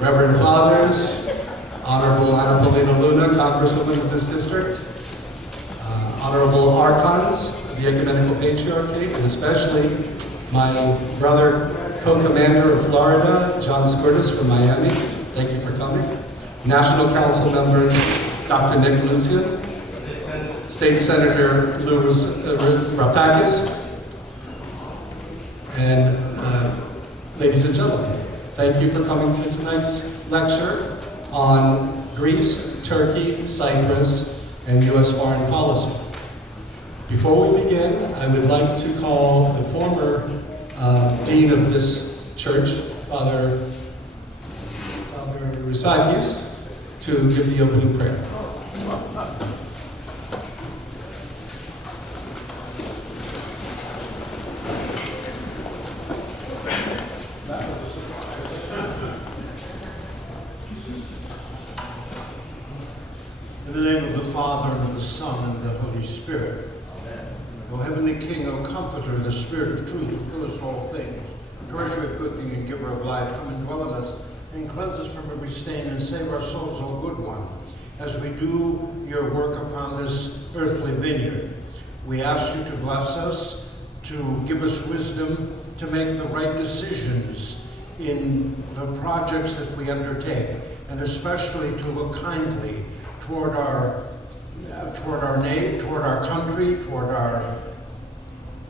Reverend Fathers, Honorable Ana Paulina Luna, Congresswoman of this district, Honorable Archons of the Ecumenical Patriarchate, and especially my brother, co-commander of Florida, John Squirtus from Miami. Thank you for coming. National Council member, Dr. Nick Lucian, State Senator Larigakis, and ladies and gentlemen, thank you for coming to tonight's lecture on Greece, Turkey, Cyprus, and U.S. foreign policy. Before we begin, I would like to call the former dean of this church, Father Larigakis, to give the opening prayer. In the name of the Father, and of the Son, and of the Holy Spirit. Amen. O Heavenly King, O Comforter, the Spirit of truth, who fillest all things, treasure of good thing and giver of life, come and dwell in us, and cleanse us from every stain, and save our souls, O good one, as we do your work upon this earthly vineyard. We ask you to bless us, to give us wisdom, to make the right decisions in the projects that we undertake, and especially to look kindly toward our country, toward our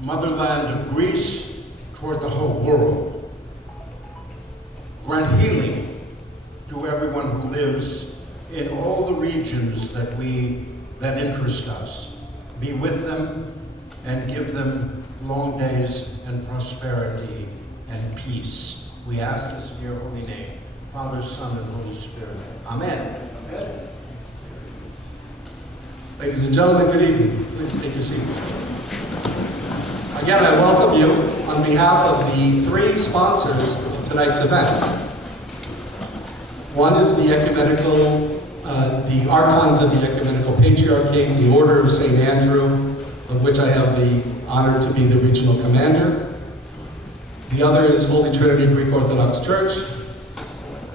motherland of Greece, toward the whole world. Grant healing to everyone who lives in all the regions that interest us. Be with them and give them long days and prosperity and peace. We ask this in your holy name, Father, Son, and Holy Spirit. Amen. Amen. Ladies and gentlemen, good evening. Please take your seats. Again, I welcome you on behalf of the three sponsors of tonight's event. One is the Archons of the Ecumenical Patriarchate, the Order of St. Andrew, of which I have the honor to be the regional commander. The other is Holy Trinity Greek Orthodox Church,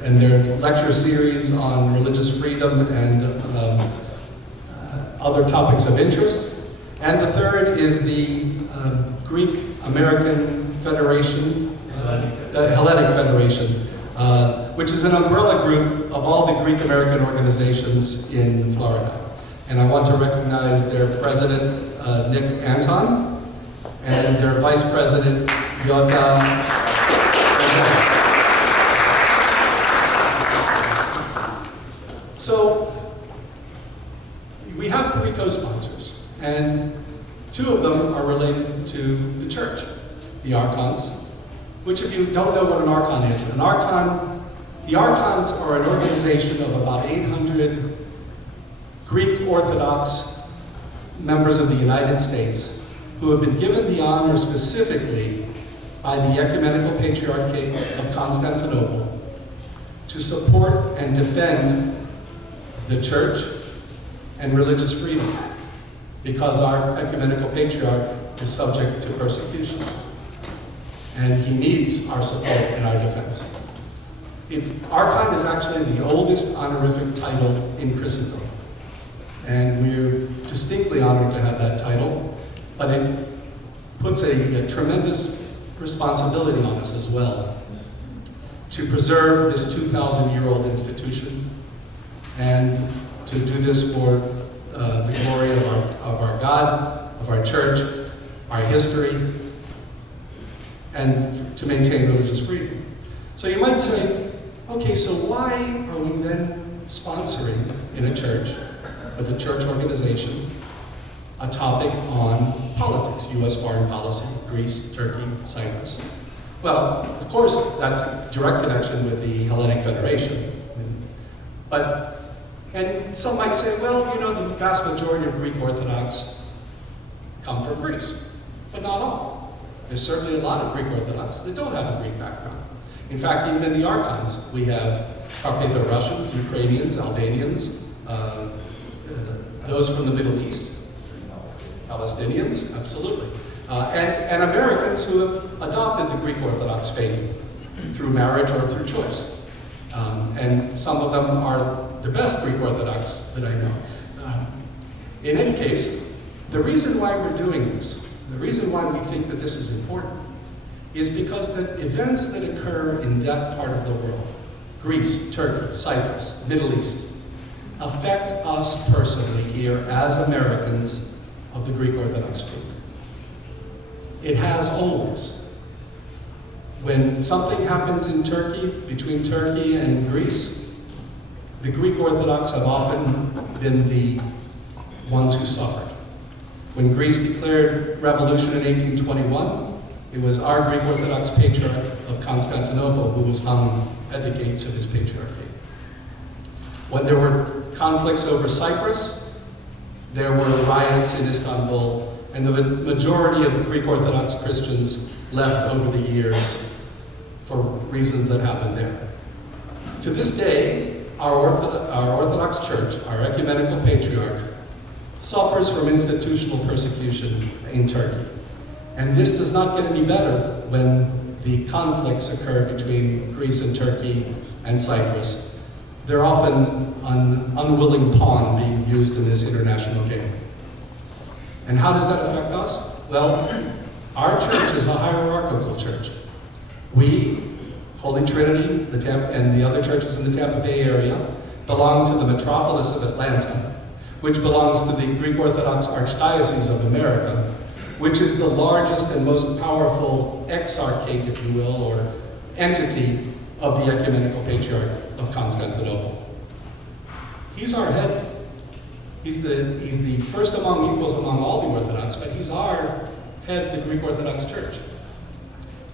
and their lecture series on religious freedom and other topics of interest. And the third is the Greek American Federation, the Hellenic Federation, which is an umbrella group of all the Greek American organizations in Florida. And I want to recognize their president, Nick Anton, and their vice president, Yota. So, we have three co-sponsors, and two of them are related to the church, the Archons. Which of you don't know what an Archon is? The Archons are an organization of about 800 Greek Orthodox members of the United States who have been given the honor specifically by the Ecumenical Patriarchate of Constantinople to support and defend the church and religious freedom, because our ecumenical patriarch is subject to persecution. And he needs our support in our defense. Archon is actually the oldest honorific title in Christendom. And we're distinctly honored to have that title, but it puts a tremendous responsibility on us as well to preserve this 2,000-year-old institution and to do this for the glory of our God, of our church, our history, and to maintain religious freedom. So you might say, okay, so why are we then sponsoring in a church, with a church organization, a topic on politics, U.S. foreign policy, Greece, Turkey, Cyprus? Well, of course, that's a direct connection with the Hellenic Federation. And some might say, well, you know, the vast majority of Greek Orthodox come from Greece, but not all. There's certainly a lot of Greek Orthodox that don't have a Greek background. In fact, even in the Archons, we have Carpatho-Russians, Ukrainians, Albanians, those from the Middle East, Palestinians, absolutely, and Americans who have adopted the Greek Orthodox faith through marriage or through choice. And some of them are the best Greek Orthodox that I know. In any case, the reason why we're doing this, the reason why we think that this is important, is because the events that occur in that part of the world, Greece, Turkey, Cyprus, Middle East, affect us personally here as Americans of the Greek Orthodox faith. It has always. When something happens in Turkey, between Turkey and Greece, the Greek Orthodox have often been the ones who suffered. When Greece declared revolution in 1821, it was our Greek Orthodox Patriarch of Constantinople who was hung at the gates of his patriarchate. When there were conflicts over Cyprus, there were riots in Istanbul, and the majority of Greek Orthodox Christians left over the years for reasons that happened there. To this day, our Orthodox Church, our ecumenical patriarch, suffers from institutional persecution in Turkey. And this does not get any better when the conflicts occur between Greece and Turkey and Cyprus. They're often an unwilling pawn being used in this international game. And how does that affect us? Well, our church is a hierarchical church. We, Holy Trinity, and the other churches in the Tampa Bay area, belong to the metropolis of Atlanta, which belongs to the Greek Orthodox Archdiocese of America, which is the largest and most powerful exarchate, if you will, or entity of the Ecumenical Patriarch of Constantinople. He's our head. He's the first among equals among all the Orthodox, but he's our head of the Greek Orthodox Church.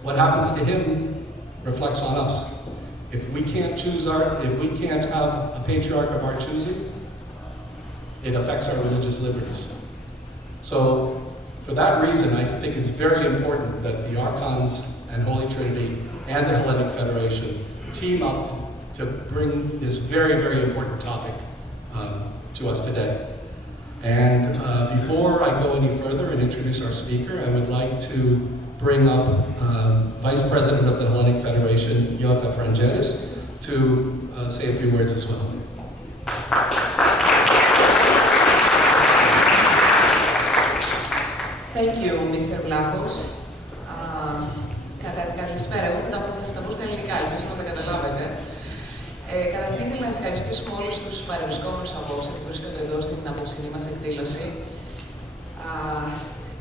What happens to him reflects on us. If we can't have a patriarch of our choosing, it affects our religious liberties. So, for that reason, I think it's very important that the Archons and Holy Trinity and the Hellenic Federation team up to bring this very, very important topic to us today. And before I go any further and introduce our speaker, I would like to bring up Vice President of the Hellenic Federation, Iota Frangelis, to say a few words as well. Thank you, Mr. Vlachos. Καλησπέρα. Εγώ θα τα πω στα ελληνικά, ελπίζω να τα καταλάβετε. Καταρχήν, ήθελα να ευχαριστήσουμε όλους τους παρευρισκόμενους απόψε που βρίσκονται εδώ στην απόψινή μας εκδήλωση,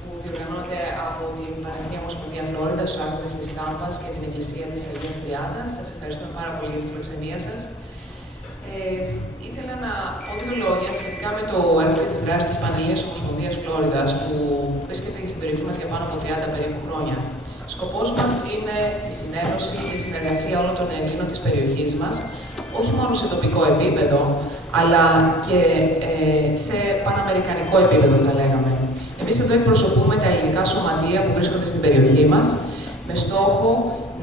που διοργανώνεται από την Πανελλήνια Ομοσπονδία Φλόριντα, τους Archons της Τάμπας και την Εκκλησία της Αγίας Τριάδας. Σας ευχαριστούμε πάρα πολύ για τη φιλοξενία σας. Ήθελα να πω δύο λόγια σχετικά με το έργο της δράσης της Πανελλήνιας Ομοσπονδίας Φλόριδας, που βρίσκεται στην περιοχή μας για πάνω από 30 περίπου χρόνια. Σκοπός μας είναι η συνένωση και η συνεργασία όλων των Ελλήνων της περιοχής μας, όχι μόνο σε τοπικό επίπεδο, αλλά και σε παναμερικανικό επίπεδο, θα λέγαμε. Εμείς εδώ εκπροσωπούμε τα ελληνικά σωματεία που βρίσκονται στην περιοχή μας, με στόχο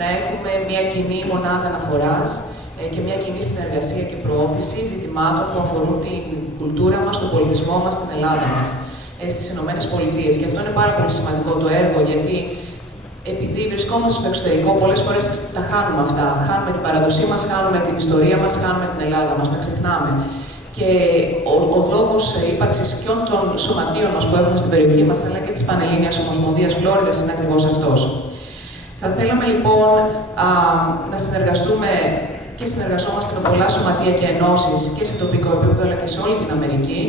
να έχουμε μια κοινή μονάδα αναφοράς και μια κοινή συνεργασία και προώθηση ζητημάτων που αφορούν την κουλτούρα μας, τον πολιτισμό μας, την Ελλάδα μας, στις Ηνωμένες Πολιτείες. Και αυτό είναι πάρα πολύ σημαντικό το έργο, γιατί επειδή βρισκόμαστε στο εξωτερικό, πολλές φορές τα χάνουμε αυτά. Χάνουμε την παραδοσή μας, χάνουμε την ιστορία μας, χάνουμε την Ελλάδα μας, τα ξεχνάμε. Και ο λόγος ύπαρξης και των σωματείων μας που έχουμε στην περιοχή μας, αλλά και της Πανελλήνιας Ομοσπονδίας Φλόριδας, είναι ακριβώς αυτός. Θα θέλαμε λοιπόν να συνεργαστούμε και συνεργαζόμαστε με πολλά σωματεία και ενώσεις και σε τοπικό επίπεδο, αλλά και σε όλη την Αμερική,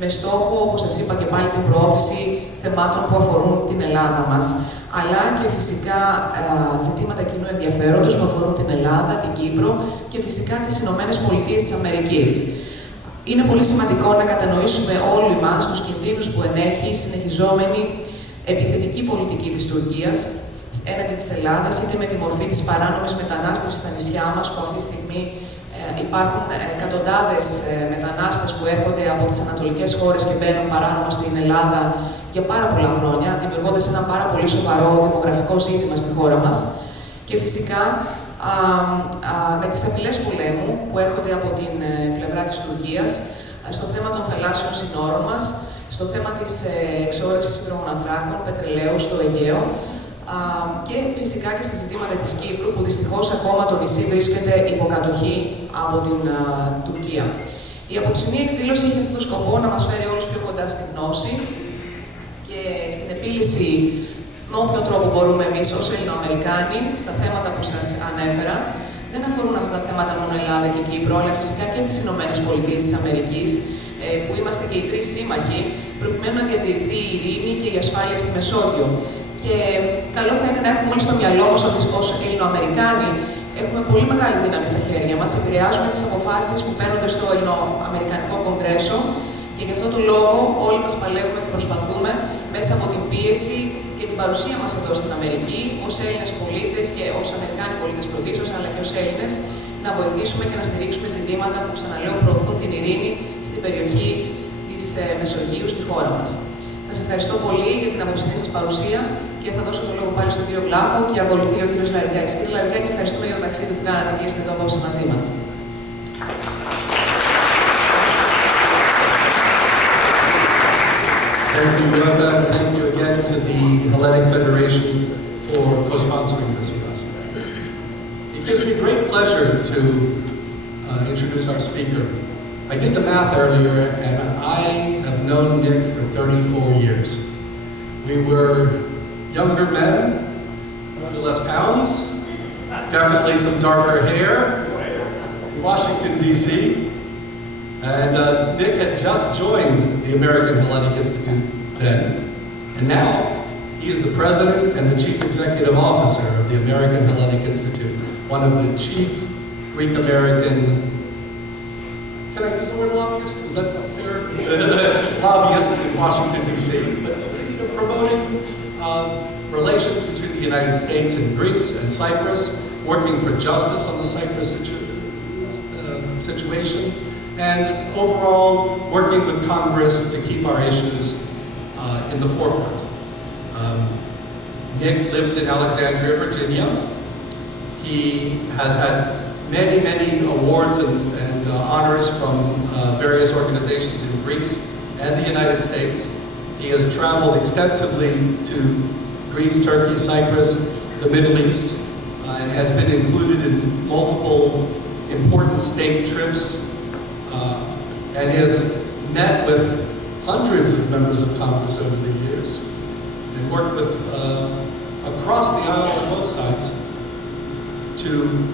με στόχο, όπως σας είπα και πάλι, την προώθηση θεμάτων που αφορούν την Ελλάδα μας, αλλά και φυσικά ζητήματα κοινού ενδιαφέροντος που αφορούν την Ελλάδα, την Κύπρο και φυσικά τις Ηνωμένες Πολιτείες της Αμερικής. Είναι πολύ σημαντικό να κατανοήσουμε όλοι μας τους κινδύνους που ενέχει η συνεχιζόμενη επιθετική πολιτική της Τουρκίας έναντι της Ελλάδας, είτε με τη μορφή της παράνομης μετανάστευσης στα νησιά μας, που αυτή τη στιγμή υπάρχουν εκατοντάδες μετανάστες που έρχονται από τις ανατολικές χώρες και μπαίνουν παράνομα στην Ελλάδα για πάρα πολλά χρόνια, δημιουργώντας ένα πάρα πολύ σοβαρό δημογραφικό ζήτημα στη χώρα μας. Και φυσικά με τις απειλές πολέμου που έρχονται από την πλευρά της Τουρκίας, στο θέμα των θαλάσσιων συνόρων μας, στο θέμα της εξόρυξης υδρογοναθράκων, πετρελαίου στο Αιγαίο, Και φυσικά και στα ζητήματα της Κύπρου, που δυστυχώς ακόμα το νησί βρίσκεται υποκατοχή από την Τουρκία. Η αποψινή εκδήλωση έχει αυτό το σκοπό να μας φέρει όλους πιο κοντά στη γνώση και στην επίλυση με όποιον τρόπο μπορούμε εμείς ως Ελληνοαμερικάνοι στα θέματα που σας ανέφερα. Δεν αφορούν αυτά τα θέματα μόνο Ελλάδα και Κύπρο, αλλά φυσικά και τις Ηνωμένες Πολιτείες της Αμερικής, που είμαστε και οι τρεις σύμμαχοι, προκειμένου να διατηρηθεί η ειρήνη και η ασφάλεια στη Μεσόγειο. Και καλό θα είναι να έχουμε όλοι στο μυαλό μας ότι ως Ελληνοαμερικάνοι έχουμε πολύ μεγάλη δύναμη στα χέρια μας, επηρεάζουμε τις αποφάσεις που παίρνονται στο Ελληνοαμερικανικό Κογκρέσο και γι' αυτόν τον λόγο όλοι μας παλεύουμε και προσπαθούμε μέσα από την πίεση και την παρουσία μας εδώ στην Αμερική, ως Έλληνες πολίτες και ως Αμερικάνοι πολίτες πρωτίστως, αλλά και ως Έλληνες, να βοηθήσουμε και να στηρίξουμε ζητήματα που, ξαναλέω, προωθούν την ειρήνη στην περιοχή της Μεσογείου, στη χώρα μας. Σας ευχαριστώ πολύ για την απόψινή σας παρουσία και θα δώσω το λόγο πάλι στον κύριο Βλάχο και ακολουθεί ο κύριος Λαριγάκης. Κύριε Λαριγάκη, ευχαριστούμε για το ταξίδι που κάνατε και είστε εδώ απόψε μαζί μας. Thank you, Rhoda. Thank you again to the Hellenic Federation for co-sponsoring this with us. It gives me great pleasure to introduce our speaker. I did the math earlier, and I have known Nick for 34 years. We were younger men, a few less pounds, definitely some darker hair, in Washington, D.C., and Nick had just joined the American Hellenic Institute then, and now he is the president and the chief executive officer of the American Hellenic Institute, one of the chief Greek-American, can I use the word lobbyist? Is that fair? Lobbyists in Washington, D.C., but promoting relations between the United States and Greece and Cyprus, working for justice on the Cyprus situation, and overall working with Congress to keep our issues in the forefront. Nick lives in Alexandria, Virginia. He has had many, many awards and honors from various organizations in Greece and the United States. He has traveled extensively to Greece, Turkey, Cyprus, the Middle East, and has been included in multiple important state trips, and has met with hundreds of members of Congress over the years, and worked with across the aisle on both sides to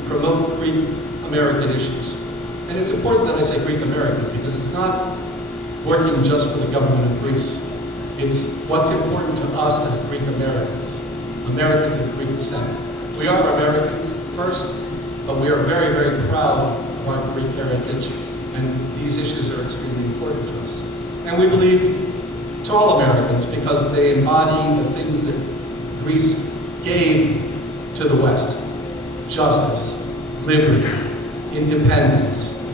promote Greek-American issues. And it's important that I say Greek-American because it's not working just for the government of Greece. It's what's important to us as Greek-Americans, Americans of Greek descent. We are Americans first, but we are very, very proud of our Greek heritage, and these issues are extremely important to us. And we believe to all Americans because they embody the things that Greece gave to the West: justice, liberty, independence,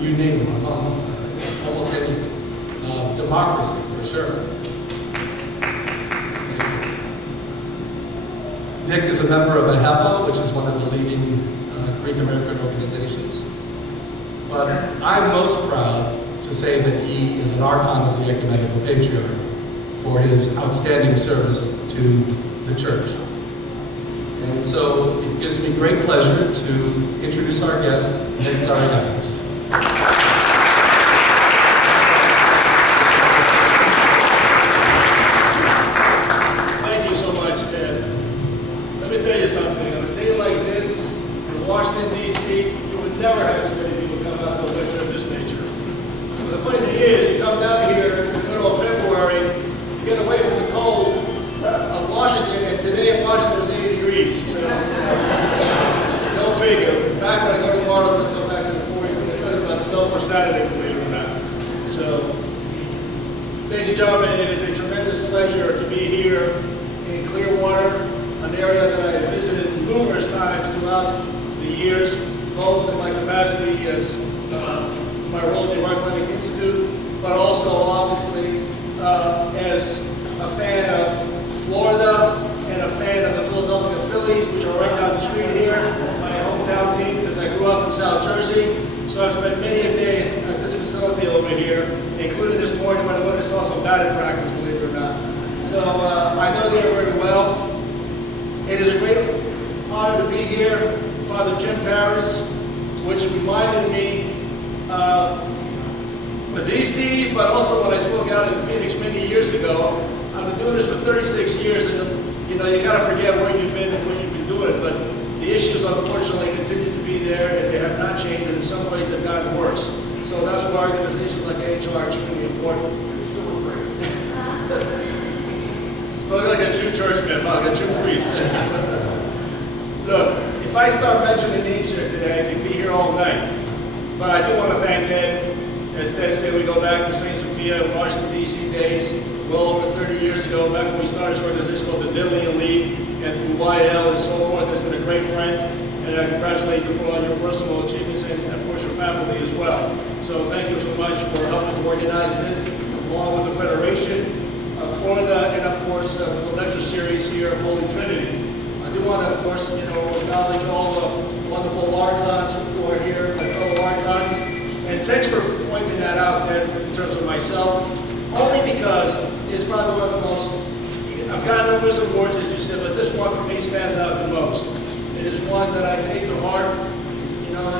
you name it, almost anything. Democracy, for sure. Nick is a member of AHEPA, which is one of the leading Greek-American organizations. But I'm most proud to say that he is an Archon of the Ecumenical Patriarch for his outstanding service to the Church. And so it gives me great pleasure to introduce our guest, Nick Larigakis. Something. On a day like this, in Washington, D.C., you would never have as many people come out to a lecture of this nature. But the funny thing is, you come down here in the middle of February, you get away from the cold of Washington, and today in Washington it's 80 degrees. So, go figure. Back when I go tomorrow, it's going to go back to the 40s, but it's about snow for Saturday, believe it or not. So, ladies and gentlemen, it is a tremendous pleasure to be here in Clearwater, an area that I have visited numerous times throughout the years, both in my capacity as my role in the Hellenic Institute, but also obviously as a fan of Florida and a fan of the Philadelphia Phillies, which are right down the street here, my hometown team, because I grew up in South Jersey. So I've spent many days at this facility over here, including this morning when I went and saw some batting practice, believe it or not. So I know the area very well. Father Jim Paris, which reminded me of DC, but also when I spoke out in Phoenix many years ago. I've been doing this for 36 years, and you know, you kind of forget where you've been and where you've been doing it, but the issues unfortunately continue to be there, and they have not changed, and in some ways they've gotten worse. So that's why organizations like AHR are extremely important. Spoke like a true churchman, like a true priest. Look, if I start mentioning names here today, I could be here all night. But I do want to thank Ted. As Ted said, we go back to St. Sophia, Washington, D.C. days, well over 30 years ago, back when we started this organization called the Diddling League, and through YL and so forth. Has been a great friend, and I congratulate you for all your personal achievements and, of course, your family as well. So thank you so much for helping to organize this, along with the Federation of Florida, and, of course, with the lecture series here at Holy Trinity. I do want to, of course, acknowledge all the wonderful Archons who are here, my fellow Archons. And thanks for pointing that out, Ted, in terms of myself, only because it's probably one of the most, I've got numerous awards, as you said, but this one for me stands out the most. It is one that I take to heart.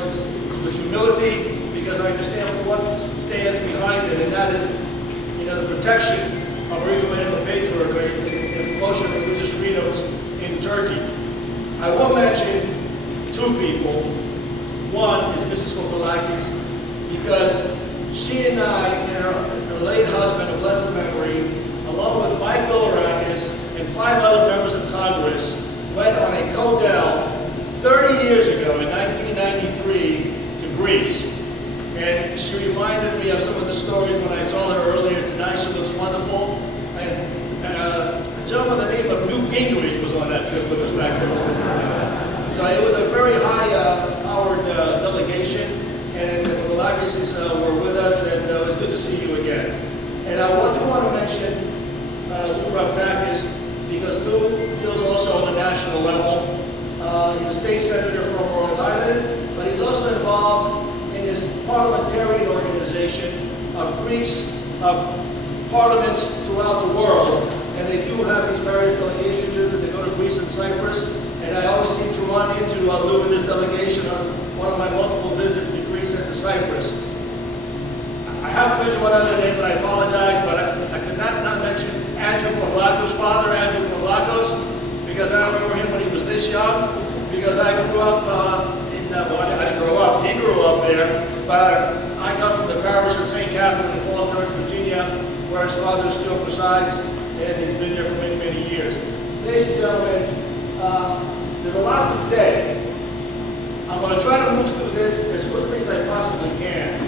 It's with humility, because I understand what stands behind it, and that is, the protection of our ecumenical patriarch and the promotion of religious freedoms in Turkey. I will mention two people. One is Mrs. Larigakis, because she and I, and her late husband of blessed memory, along with Mike Larigakis and 5 other members of Congress, went on a Codel 30 years ago in 1993 to Greece. And she reminded me of some of the stories when I saw her earlier tonight. She looks wonderful. And a gentleman by the name of Newt Gingrich was on that trip with us back there. So it was a very high-powered delegation. And the Larigakis were with us, and it was good to see you again. And I do want to mention Larigakis, because Lou deals also on the national level. He's a state senator from Rhode Island, but he's also involved in this parliamentarian organization of Greeks, of parliaments throughout the world. And they do have these various delegation trips that they go to Greece and Cyprus. And I always seem to run into Lou in this delegation on one of my multiple visits to Greece and to Cyprus. I have to mention one other name, but I apologize, but I could not mention Andrew Pavlakos, Father Andrew Pavlakos, because I remember him when he was this young, because I grew up well, I didn't grow up, he grew up there, but I come from the parish of St. Catherine in Falls Church, Virginia, where his father still presides, and he's been there for many, many years. Ladies and gentlemen, there's a lot to say. I'm going to try to move through this as quickly as I possibly can,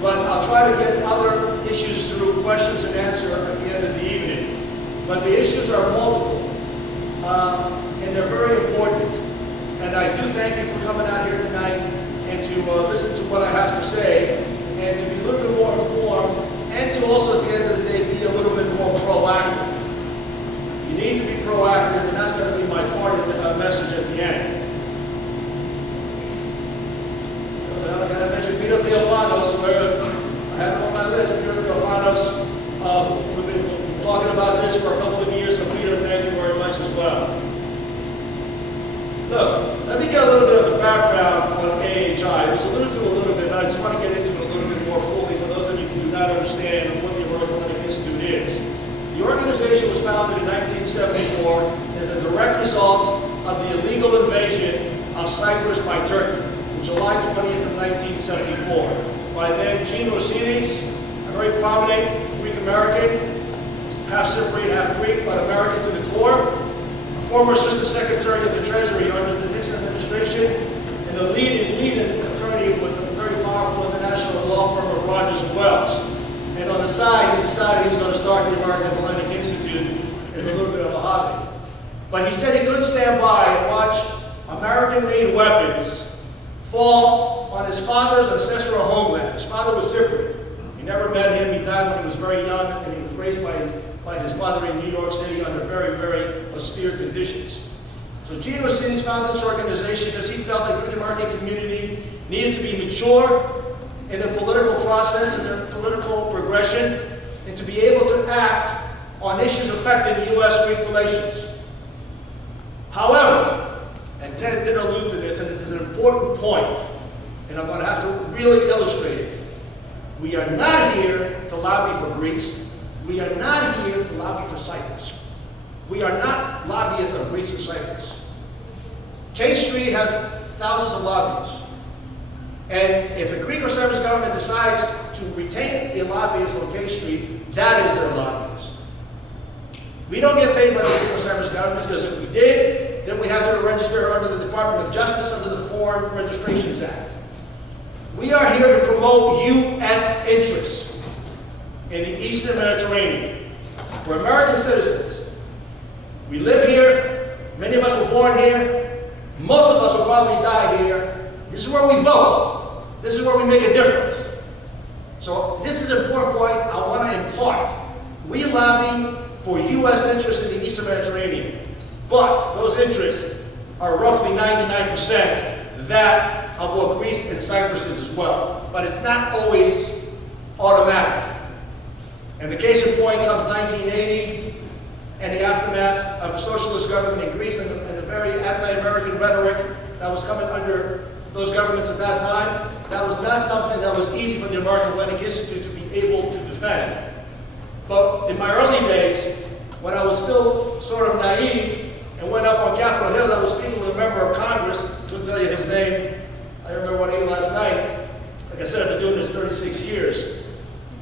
but I'll try to get other issues through questions and answer at the end of the evening. But the issues are multiple, and they're very important. And I do thank you for coming out here tonight and to listen to what I have to say, and to be a little bit more informed, and to also at the end of the day be a little bit more proactive. You need to be proactive, and that's going to be my part of the message at the end. I got to mention Peter Theophanos, where I have him on my list. Peter Theophanos, we've been talking about this for a couple of years, so Peter, thank you very much as well. Look, let me get a little bit of the background on AHI. It was alluded to a little bit, but I just want to get into it a little bit more fully for those of you who do not understand what the Hellenic Institute is. The organization was founded in 1974 as a direct result of the illegal invasion of Cyprus by Turkey on July 20th of 1974. By then, Gene Rossides, a very prominent Greek-American, half Cypriot, half Greek, but American to the core, former Assistant Secretary of the Treasury under the Nixon administration, and a leading attorney with a very powerful international law firm of Rogers & Wells. And on the side, he decided he was going to start the American Hellenic Institute as a little bit of a hobby. But he said he couldn't stand by and watch American-made weapons fall on his father's ancestral homeland. His father was Cypriot. He never met him. He died when he was very young, and he was raised by his mother in New York City under very, very austere conditions. So Gene Rossides founded this organization because he felt the Greek American community needed to be mature in their political process and their political progression, and to be able to act on issues affecting U.S.-Greek relations. However, and Ted did allude to this, this, and this is an important point, and I'm going to have to really illustrate it. We are not here to lobby for Greece. We are not here to lobby for Cyprus. We are not lobbyists of Greece or Cyprus. K Street has thousands of lobbyists. And if a Greek or Cyprus government decides to retain a lobbyist on K Street, that is their lobbyist. We don't get paid by the Greek or Cyprus governments, because if we did, then we have to register under the Department of Justice under the Foreign Registrations Act. We are here to promote U.S. interests in the Eastern Mediterranean. We're American citizens. We live here. Many of us were born here. Most of us will probably die here. This is where we vote. This is where we make a difference. So this is an important point I want to impart. We lobby for U.S. interests in the Eastern Mediterranean, but those interests are roughly 99% that of what Greece and Cyprus is as well. But it's not always automatic. And the case in point comes 1980 and the aftermath of a socialist government in Greece and the very anti-American rhetoric that was coming under those governments at that time. That was not something that was easy for the American Hellenic Institute to be able to defend. But in my early days, when I was still sort of naive and went up on Capitol Hill, I was speaking with a member of Congress, couldn't tell you his name. I remember what I ate last night. Like I said, I've been doing this 36 years.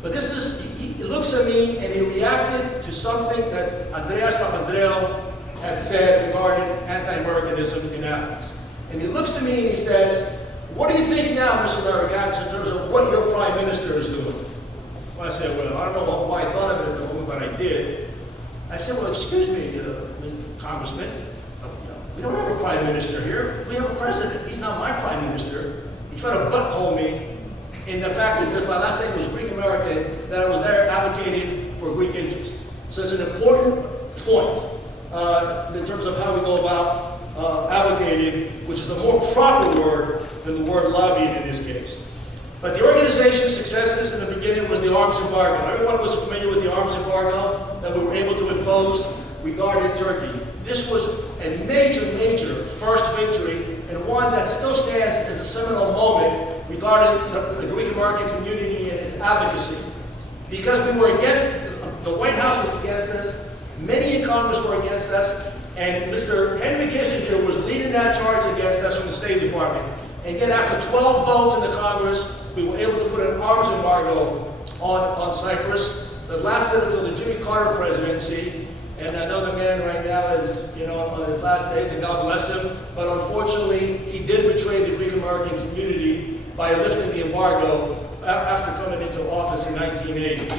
But this is, he looks at me and he reacted to something that Andreas Papandreou had said regarding anti-Americanism in Athens. And he looks to me and he says, what do you think now, Mr. Larigakis, in terms of what your prime minister is doing? Well, I said, well, I don't know why I thought of it at the moment, but I did. I said, well, excuse me, Mr. Congressman, we don't have a prime minister here. We have a president. He's not my prime minister. He tried to butthole me in the fact that because my last name was Greek American, that I was there advocating for Greek interest. So it's an important point in terms of how we go about advocating, which is a more proper word than the word lobbying in this case. But the organization's successes in the beginning was the arms embargo. Everyone was familiar with the arms embargo that we were able to impose regarding Turkey. This was a major, major first victory, and one that still stands as a seminal moment regarding the Greek American community and its advocacy. Because we were against, the White House was against us, many in Congress were against us, and Mr. Henry Kissinger was leading that charge against us from the State Department. And yet after 12 votes in the Congress, we were able to put an arms embargo on Cyprus that lasted until the Jimmy Carter presidency. And I know the man right now is, on his last days, and God bless him. But unfortunately, he did betray the Greek American community by lifting the embargo after coming into office in 1980.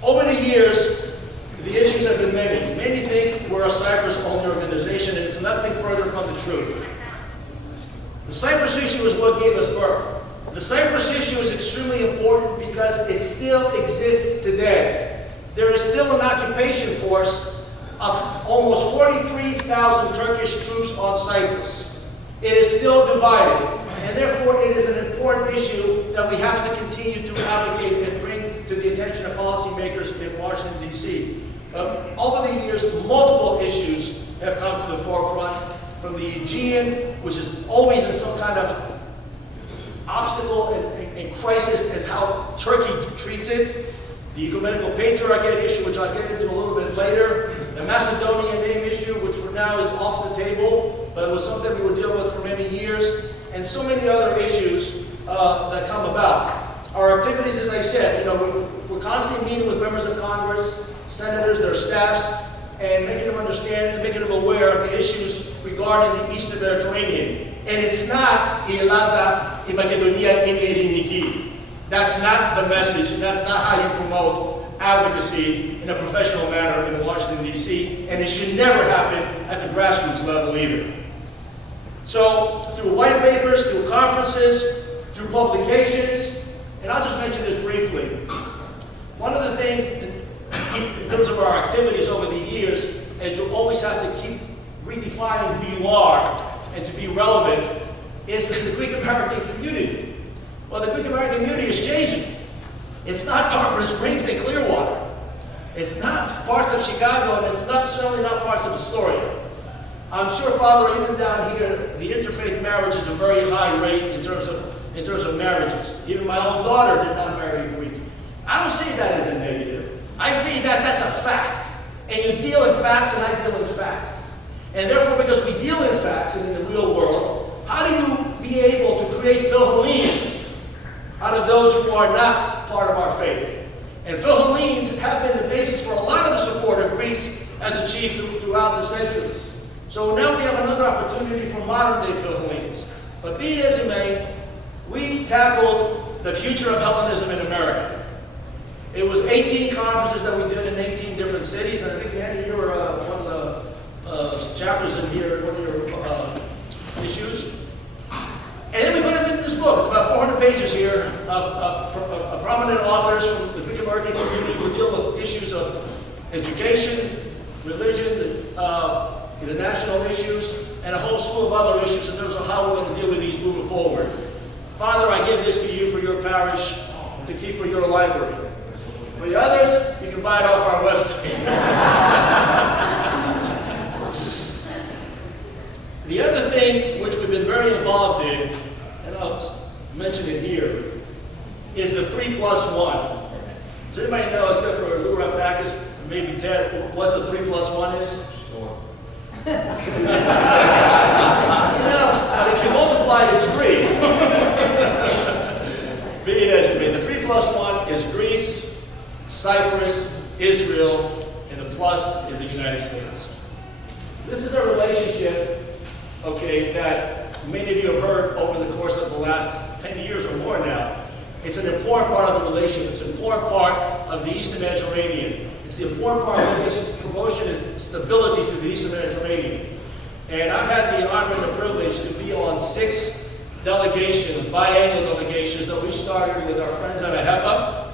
Over the years, the issues have been many. Many think we're a Cyprus-only organization, and it's nothing further from the truth. The Cyprus issue is what gave us birth. The Cyprus issue is extremely important because it still exists today. There is still an occupation force of almost 43,000 Turkish troops on Cyprus. It is still divided, and therefore it is an important issue that we have to continue to advocate and bring to the attention of policymakers in Washington, D.C. Over the years, multiple issues have come to the forefront, from the Aegean, which is always in some kind of obstacle and crisis as how Turkey treats it, the ecumenical patriarchate issue, which I'll get into a little bit later, the Macedonian name issue, which for now is off the table, but it was something we were dealing with for many years, and so many other issues that come about. Our activities, as I said, we're constantly meeting with members of Congress, senators, their staffs, and making them understand and making them aware of the issues regarding the Eastern Mediterranean. And it's not η Ελλάδα, η Μακεδονία είναι ελληνική. That's not the message, and that's not how you promote advocacy in a professional manner in Washington, D.C., and it should never happen at the grassroots level either. So, through white papers, through conferences, through publications, and I'll just mention this briefly. One of the things in terms of our activities over the years is you always have to keep redefining who you are and to be relevant is the Greek American community. Well, the Greek American community is changing. It's not Tarpon Springs and Clearwater. It's not parts of Chicago, and it's certainly not parts of Astoria. I'm sure, Father, even down here, the interfaith marriage is a very high rate in terms of marriages. Even my own daughter did not marry a Greek. I don't see that as a negative. I see that that's a fact. And you deal in facts, and I deal in facts. And therefore, because we deal in facts and in the real world, how do you be able to create Philhellenes out of those who are not part of our faith? And Philhellenes have been the basis for a lot of the support of Greece has achieved throughout the centuries. So now we have another opportunity for modern-day Philhellenes. But be it as it may, we tackled the future of Hellenism in America. It was 18 conferences that we did in 18 different cities, and I think, Andy, you were one of the chapters in here, one of your issues. And then we put it in this book. It's about 400 pages here of prominent authors from the Greek American community who deal with issues of education, religion, the national issues, and a whole slew of other issues in terms of how we're going to deal with these moving forward. Father, I give this to you for your parish, to keep for your library. For the others, you can buy it off our website. The other thing which we've been very involved in, and I'll mention it here, is the 3+1. Does anybody know, except for Larigakis, maybe Ted, what the 3+1 is? You know, but if you multiply it, it's 3. Be it as it may. The 3+1 is Greece, Cyprus, Israel, and the plus is the United States. This is a relationship, okay, that many of you have heard over the course of the last 10 years or more now. It's an important part of the relationship. It's an important part of the Eastern Mediterranean. It's the important part of this promotion is stability to the Eastern Mediterranean. And I've had the honor and the privilege to be on 6 delegations, biannual delegations, that we started with our friends out of HEPA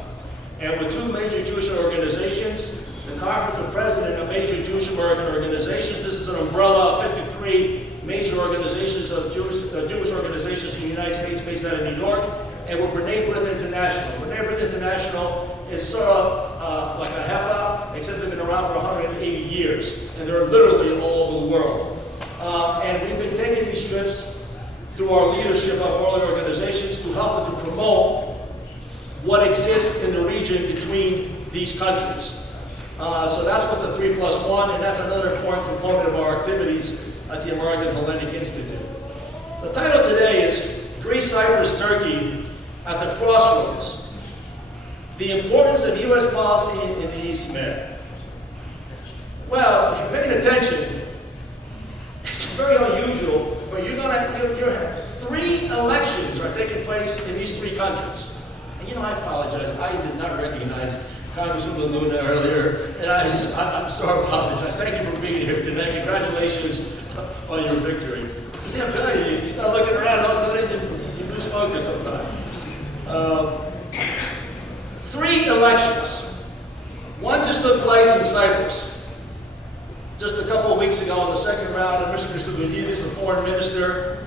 and with 2 major Jewish organizations, the Conference of Presidents of Major Jewish American Organizations. This is an umbrella of 53 major organizations of Jewish organizations in the United States based out of New York, and with B'nai B'rith International. B'nai B'rith International is sort of like a HEPA, except they've been around for 180 years, and they're literally all over the world. And we've been taking these trips through our leadership of all our organizations to help and to promote what exists in the region between these countries. So that's what the 3+1, and that's another important component of our activities at the American Hellenic Institute. The title today is Greece, Cyprus, Turkey at the Crossroads. The importance of U.S. policy in the East Med. Well, if you're paying attention, it's very unusual, but you're 3 elections are taking place in these 3 countries. And you know, I apologize. I did not recognize Congressman Luna earlier, and I'm so apologize. Thank you for being here today. Congratulations on your victory. See, I'm telling you, you start looking around, all of a sudden you lose focus sometimes. 3 elections. One just took place in Cyprus. Just a couple of weeks ago in the second round, Mr. Christodoulidis, the foreign minister,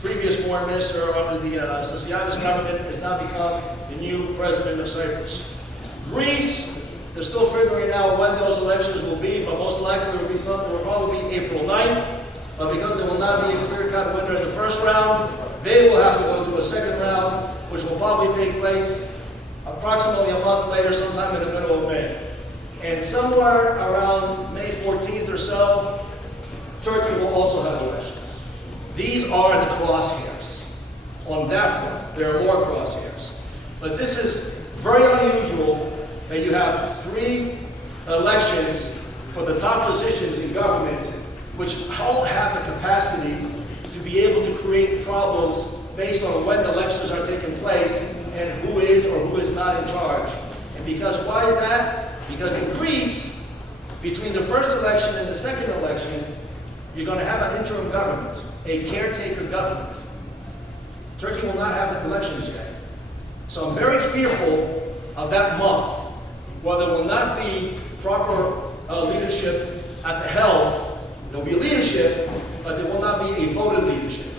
previous foreign minister under the Socialist government, has now become the new president of Cyprus. Greece, they're still figuring out when those elections will be, but most likely it will be something, it will probably be April 9th. But because there will not be a clear-cut winner in the first round, they will have to go to a second round, which will probably take place approximately a month later, sometime in the middle of May. And somewhere around May 14th or so, Turkey will also have elections. These are the crosshairs. On that front, there are more crosshairs. But this is very unusual that you have 3 elections for the top positions in government, which all have the capacity to be able to create problems based on when the elections are taking place and who is or who is not in charge. And because, why is that? Because in Greece, between the first election and the second election, you're going to have an interim government, a caretaker government. Turkey will not have elections yet. So I'm very fearful of that month, where there will not be proper leadership at the helm. There'll be leadership, but there will not be a voted leadership.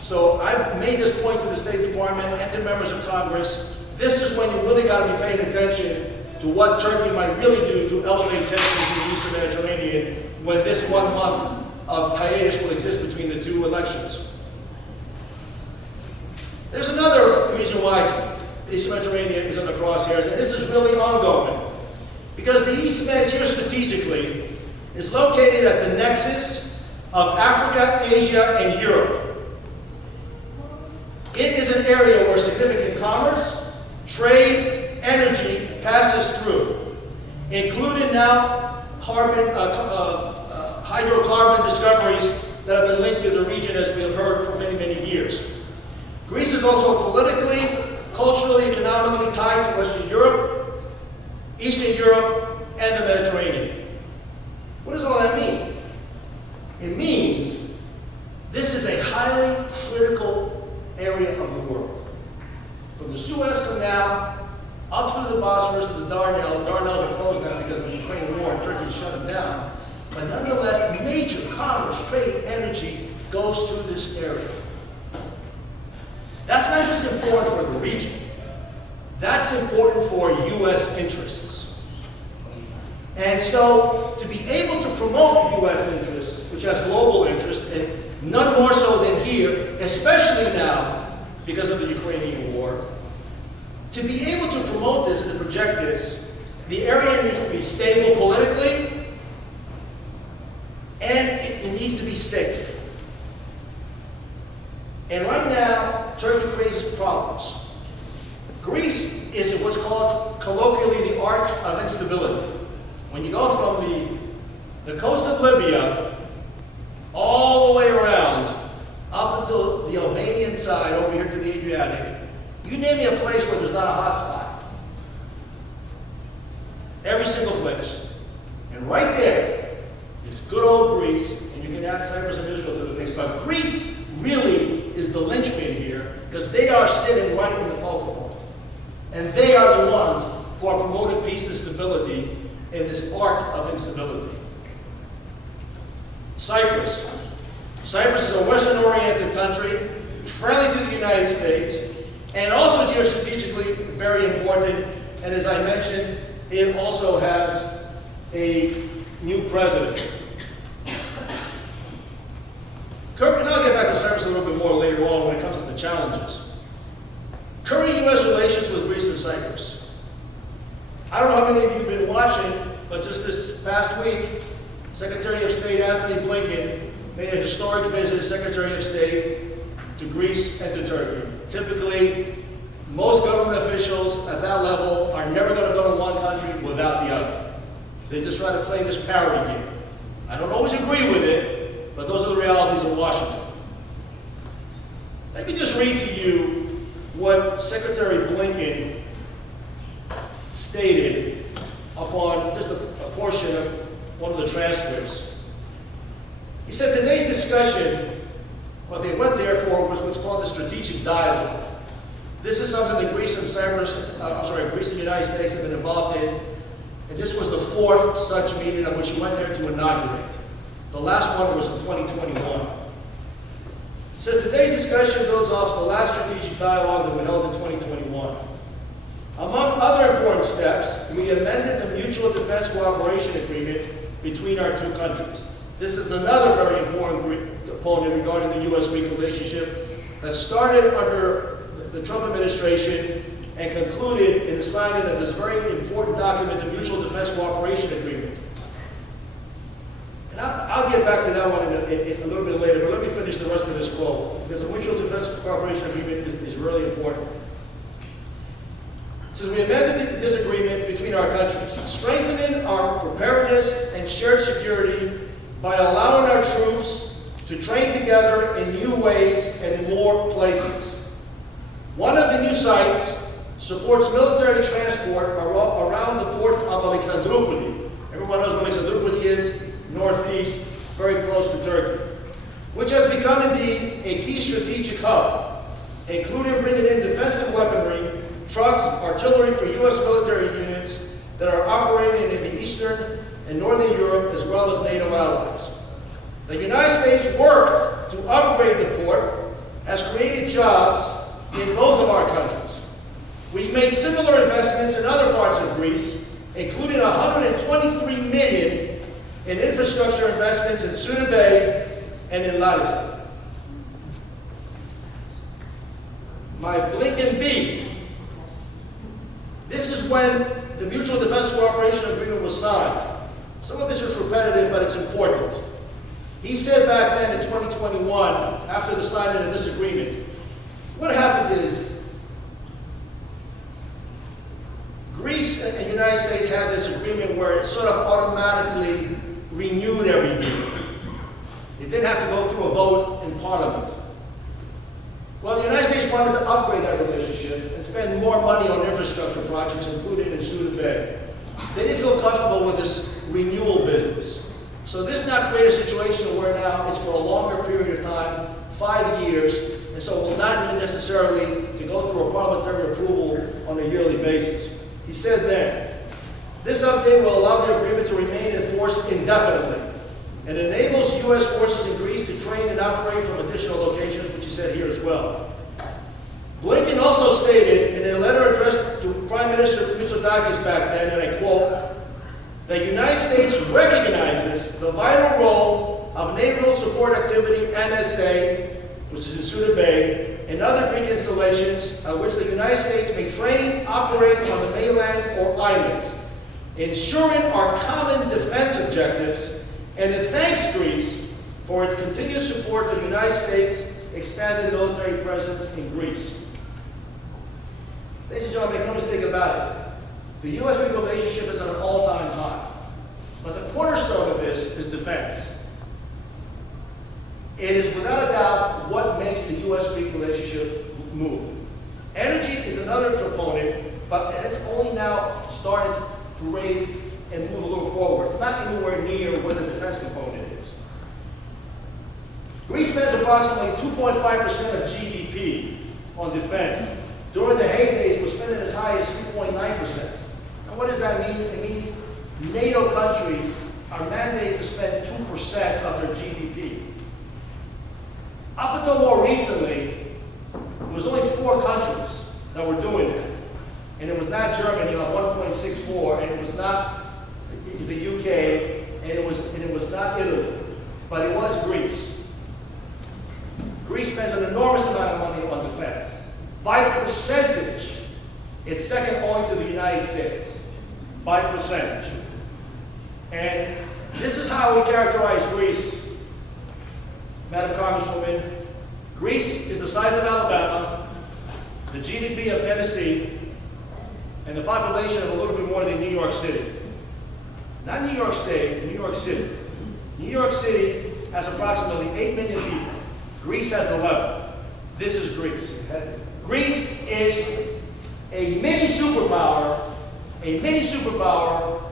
So I've made this point to the State Department and to members of Congress. This is when you really got to be paying attention to what Turkey might really do to elevate tensions in the Eastern Mediterranean when this 1 month of hiatus will exist between the two elections. There's another reason why the East Mediterranean is in the crosshairs, and this is really ongoing. Because the East Med, geostrategically, is located at the nexus of Africa, Asia, and Europe. It is an area where significant commerce, trade, energy passes through, including now hydrocarbon discoveries that have been linked to the region, as we have heard for many, many years. Greece is also politically, culturally, economically tied to Western Europe, Eastern Europe, and the Mediterranean. What does all that mean? It means this is a highly critical area of the world. From the Suez Canal up through the Bosphorus to the Dardanelles. Dardanelles are closed now because of the Ukraine war and Turkey shut them down. But nonetheless, major commerce, trade, energy goes through this area. That's not just important for the region. That's important for U.S. interests. And so, to be able to promote U.S. interests, which has global interests, and none more so than here, especially now because of the Ukrainian war, to be able to promote this and to project this, the area needs to be stable politically, and it needs to be safe. And right now, Turkey creates problems. Greece is what's called colloquially the arch of instability. When you go from the coast of Libya all the way around up until the Albanian side over here to the Adriatic, you name me a place where there's not a hot spot. Every single place. And right there is good old Greece, and you can add Cyprus and Israel to the mix, but Greece really is the linchpin here, because they are sitting right in the focal point. And they are the ones who are promoting peace and stability in this arc of instability. Cyprus. Cyprus is a Western-oriented country, friendly to the United States, and also geostrategically very important. And as I mentioned, it also has a new president. And I'll get back to Cyprus a little bit more later on when it comes to the challenges. Current U.S. relations with Greece and Cyprus. I don't know how many of you have been watching, but just this past week, Secretary of State Anthony Blinken made a historic visit as Secretary of State to Greece and to Turkey. Typically, most government officials at that level are never going to go to one country without the other. They just try to play this parity game. I don't always agree with it, but those are the realities of Washington. Let me just read to you what Secretary Blinken stated upon just a portion of one of the transcripts. He said today's discussion, what they went there for was what's called the strategic dialogue. This is something that Greece and Greece and the United States have been involved in, and this was the fourth such meeting at which he went there to inaugurate. The last one was in 2021. It says today's discussion builds off the last strategic dialogue that we held in 2021. Among other important steps, we amended the Mutual Defense Cooperation Agreement between our two countries. This is another very important component regarding the U.S.-Greek relationship that started under the Trump administration and concluded in the signing of this very important document, the Mutual Defense Cooperation Agreement. And I'll get back to that one in a little bit later, but let me finish the rest of this quote, because the Mutual Defense Cooperation Agreement is really important. It says, we amended this agreement between our countries, strengthening our preparedness and shared security by allowing our troops to train together in new ways and in more places. One of the new sites supports military transport around the port of Alexandroupoli. Everyone knows where Alexandroupoli is, northeast, very close to Turkey, which has become indeed a key strategic hub, including bringing in defensive weaponry, trucks, artillery for U.S. military units that are operating in the Eastern and Northern Europe, as well as NATO allies. The United States worked to upgrade the port, has created jobs in both of our countries. We made similar investments in other parts of Greece, including $123 million in infrastructure investments in Suda Bay and in Larigakis. My Blinken B. This is when the Mutual Defense Cooperation Agreement was signed. Some of this is repetitive, but it's important. He said back then in 2021, after the signing of this agreement, what happened is Greece and the United States had this agreement where it sort of automatically renewed every year. It didn't have to go through a vote in Parliament. Well, the United States wanted to upgrade that relationship and spend more money on infrastructure projects, including in Suda Bay. They didn't feel comfortable with this renewal business. So this now created a situation where now it's for a longer period of time, 5 years, and so it will not need necessarily to go through a parliamentary approval on a yearly basis. He said then, this update will allow the agreement to remain in force indefinitely. It enables U.S. forces in Greece to train and operate from additional locations, which he said here as well. Blinken also stated in a letter addressed to Prime Minister Mitsotakis back then, and I quote, the United States recognizes the vital role of naval support activity, NSA, which is in Suda Bay, and other Greek installations at which the United States may train, operate on the mainland or islands, ensuring our common defense objectives, and it thanks Greece for its continued support for the United States' expanded military presence in Greece. Ladies and gentlemen, make no mistake about it. The U.S.-Greek relationship is at an all-time high. But the cornerstone of this is defense. It is without a doubt what makes the U.S.-Greek relationship move. Energy is another component, but it's only now started to raise and move a little forward. It's not anywhere near where the defense component is. Greece spends approximately 2.5% of GDP on defense. During the heydays, we're spending as high as 3.9%. And what does that mean? It means NATO countries are mandated to spend 2% of their GDP. Up until more recently, there was only 4 countries that were doing that. And it was not Germany on 1.64, and it was not the UK, and it was not Italy, but it was Greece. Greece spends an enormous amount of money on defense. By percentage, it's second only to the United States. By percentage. And this is how we characterize Greece, Madam Congresswoman. Greece is the size of Alabama, the GDP of Tennessee, and the population of a little bit more than New York City. Not New York State, New York City. New York City has approximately 8 million people. Greece has 11. This is Greece. Greece is a mini superpower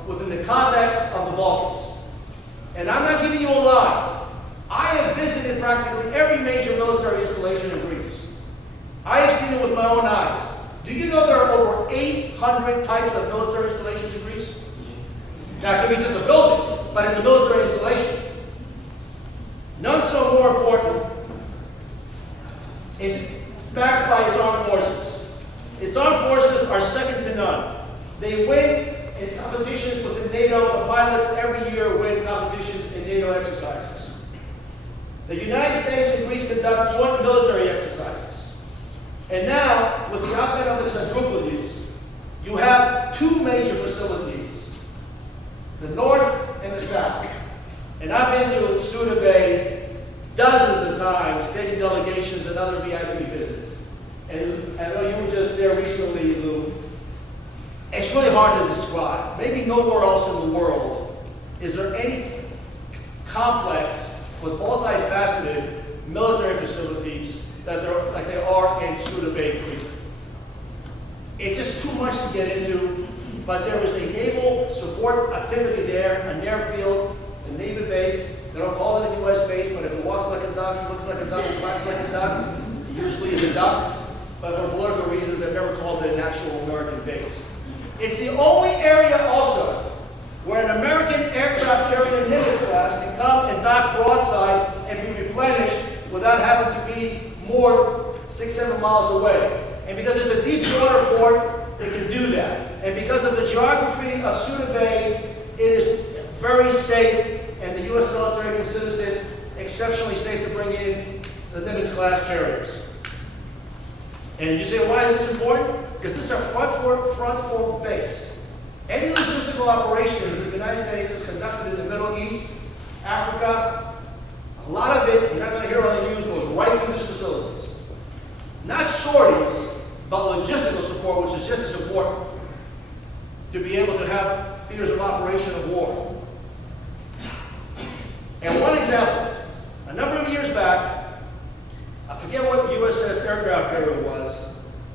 within the context of the Balkans. And I'm not giving you a lie. I have visited practically every major military installation in Greece. I have seen it with my own eyes. Do you know there are over 800 types of military installations in Greece? Now, it could be just a building, but it's a military installation. None so more important. It's backed by its armed forces. Its armed forces are second to none. They win in competitions within NATO. The pilots every year win competitions in NATO exercises. The United States and Greece conduct joint military exercises. And now, with the advent of the Quadruplides, you have 2 major facilities, the north and the south. And I've been to Suda Bay dozens of times, taking delegations and other VIP visits. And I know you were just there recently, Lou. It's really hard to describe. Maybe nowhere else in the world is there any complex with multifaceted military facilities like they are in Suda Bay Creek. It's just too much to get into, but there is a naval support activity there, an airfield, a Navy base. They don't call it a U.S. base, but if it walks like a duck, looks like a duck, quacks like a duck, it usually is a duck. But for political reasons, they've never called it an actual American base. It's the only area also where an American aircraft carrying a Nimitz class can come and dock broadside and be replenished without having to be more 6-7 miles away. And because it's a deep water port, they can do that. And because of the geography of Suda Bay, it is very safe and the U.S. military considers it exceptionally safe to bring in the Nimitz-class carriers. And you say, why is this important? Because this is a front forward base. Any logistical operations the United States has conducted in the Middle East, Africa, a lot of it, you're not going to hear on the news, goes right through this facility. Not sorties, but logistical support, which is just as important to be able to have theaters of operation of war. And one example, a number of years back, I forget what USS aircraft carrier was,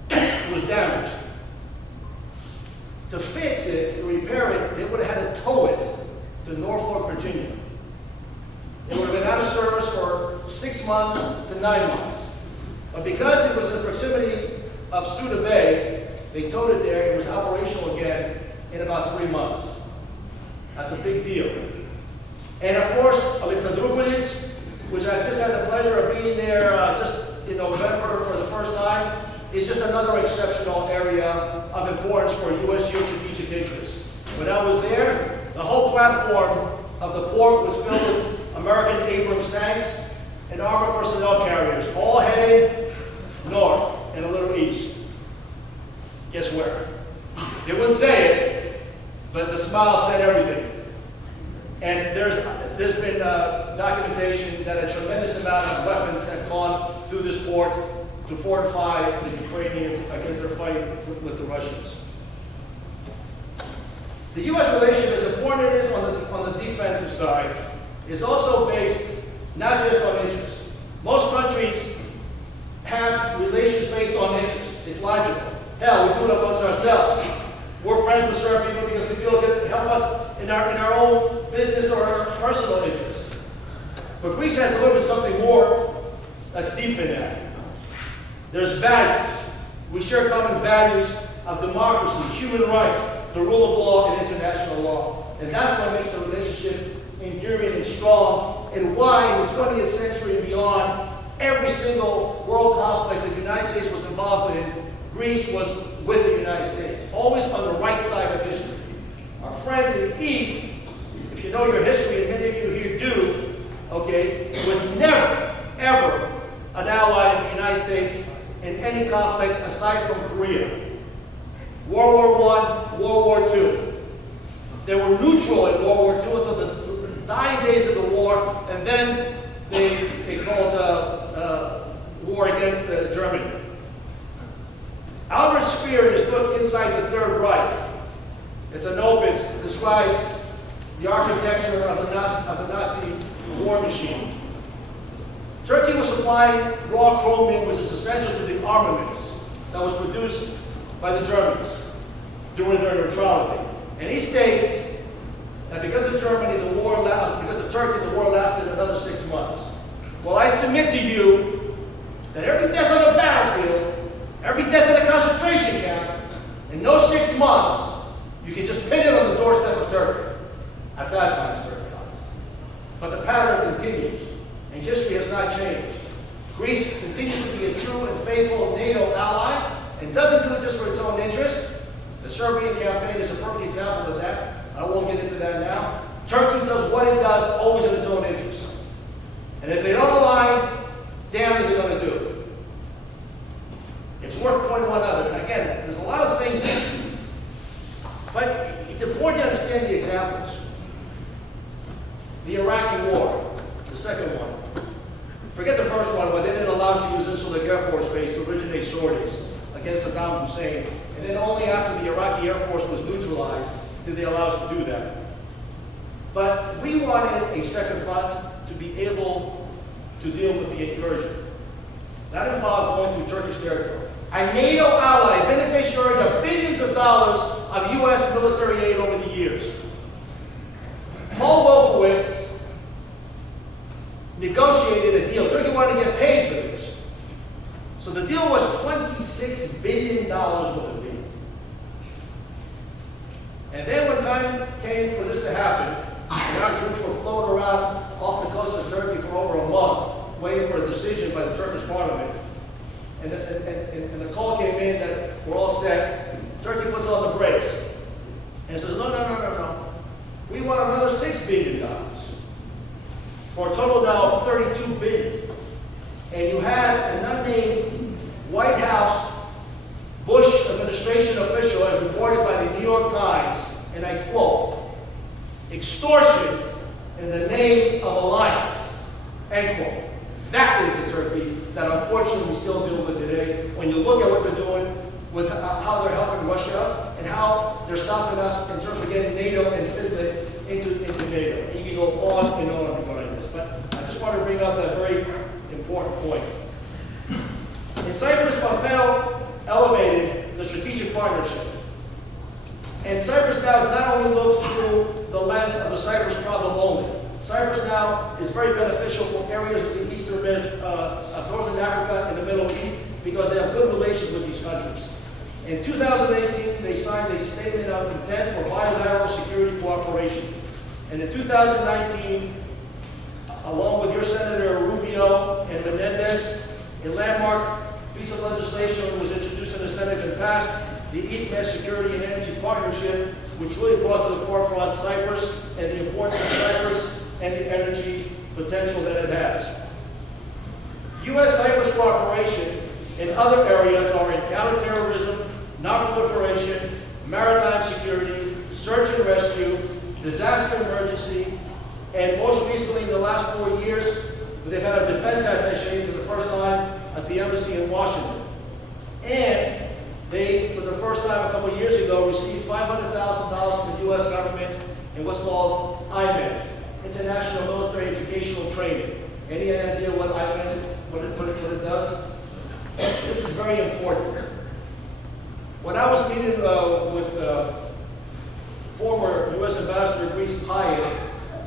it was damaged. To fix it, to repair it, they would have had to tow it to Norfolk, Virginia. It would have been out of service for 6 months to 9 months. But because it was in the proximity of Suda Bay, they towed it there. It was operational again in about 3 months. That's a big deal. And of course, Alexandroupolis, which I just had the pleasure of being there just in November for the first time, is just another exceptional area of importance for U.S. strategic interests. When I was there, the whole platform of the port was filled with American Abrams tanks and armored personnel carriers, all headed north and a little east. Guess where? They wouldn't say it, but the smile said everything. And there's been documentation that a tremendous amount of weapons have gone through this port to fortify the Ukrainians against their fight with the Russians. The U.S. relation, as important it is on the defensive side, is also based not just on interest. Most countries have relations based on interest. It's logical. Hell, we do it amongst ourselves. We're friends with certain people because we feel it can help us in our own business or our personal interest. But Greece has a little bit something more that's deep in that. There's values. We share common values of democracy, human rights, the rule of law, and international law. And that's what makes the relationship enduring and strong, and why in the 20th century and beyond, every single world conflict the United States was involved in, Greece was with the United States, always on the right side of history. Our friend to the east, if you know your history, and many of you here do, okay, was never, ever an ally of the United States in any conflict aside from Korea. World War I, World War II. They were neutral in World War II until the dying days of the war, and then they called war against Germany. Albert Speer, in his book Inside the Third Reich, it's an opus, describes the architecture of the Nazi war machine. Turkey was supplying raw chromium, which is essential to the armaments that was produced by the Germans during their neutrality. And he states that because of Germany, because of Turkey, the war lasted another 6 months. Well, I submit to you that every death on the battlefield, every death in a concentration camp, in those 6 months, you can just pin it on the doorstep of Turkey. At that time, it's Turkey, obviously. But the pattern continues, and history has not changed. Greece continues to be a true and faithful NATO ally, and doesn't do it just for its own interest. The Serbian campaign is a perfect example of that. I won't get into that now. Turkey does what it does, always in its own interest. And if they don't align, damn it, they're going to do it. It's worth pointing one out. Again, there's a lot of things, but it's important to understand the examples. The Iraqi War, the second one. Forget the first one, where they didn't allow us to use Insular Air Force Base to originate sorties against Saddam Hussein. And then only after the Iraqi Air Force was neutralized did they allow us to do that. But we wanted a second front to be able to deal with the incursion. That involved going through Turkish territory. A NATO ally, beneficiary of billions of dollars of U.S. military aid over the years. Paul Wolfowitz negotiated a deal. Turkey wanted to get paid for this. So the deal was $26 billion worth of deal. And then when time came for this to happen, and our troops were floating around off the coast of Turkey for over a month, waiting for a decision by the Turkish parliament, and the call came in that we're all set, Turkey puts on the brakes. And says, no. We want another $6 billion. for a total now of $32 billion. And you had an unnamed White House Bush administration official, as reported by the New York Times, and I quote, "extortion in the name of alliance," end quote. That is the Turkey that unfortunately we still deal with today. When you look at what they're doing with how they're helping Russia and how they're stopping us in terms of getting NATO and Finland into NATO. And you can go on and on regarding this, but I just want to bring up that very important point. In Cyprus, Pompeo elevated the strategic partnership. And Cyprus now is not only looked through the lens of the Cyprus problem only. Cyprus now is very beneficial for areas of the eastern Northern Africa and the Middle East because they have good relations with these countries. In 2018, they signed a statement of intent for bilateral security cooperation. And in 2019, along with your Senator Rubio and Menendez, a landmark piece of legislation was introduced in the Senate and passed, the East Med Security and Energy Partnership, which really brought to the forefront Cyprus and the importance of Cyprus and the energy potential that it has. U.S.-Cyprus cooperation in other areas are in counterterrorism, non-proliferation, maritime security, search and rescue, disaster emergency, and most recently in the last 4 years, they've had a defense attaché for the first time at the embassy in Washington. And they, for the first time a couple of years ago, received $500,000 from the U.S. government in what's called IMED, International Military Educational Training. Any idea what IMED, what it does? This is very important. When I was meeting with former U.S. Ambassador Greece Pius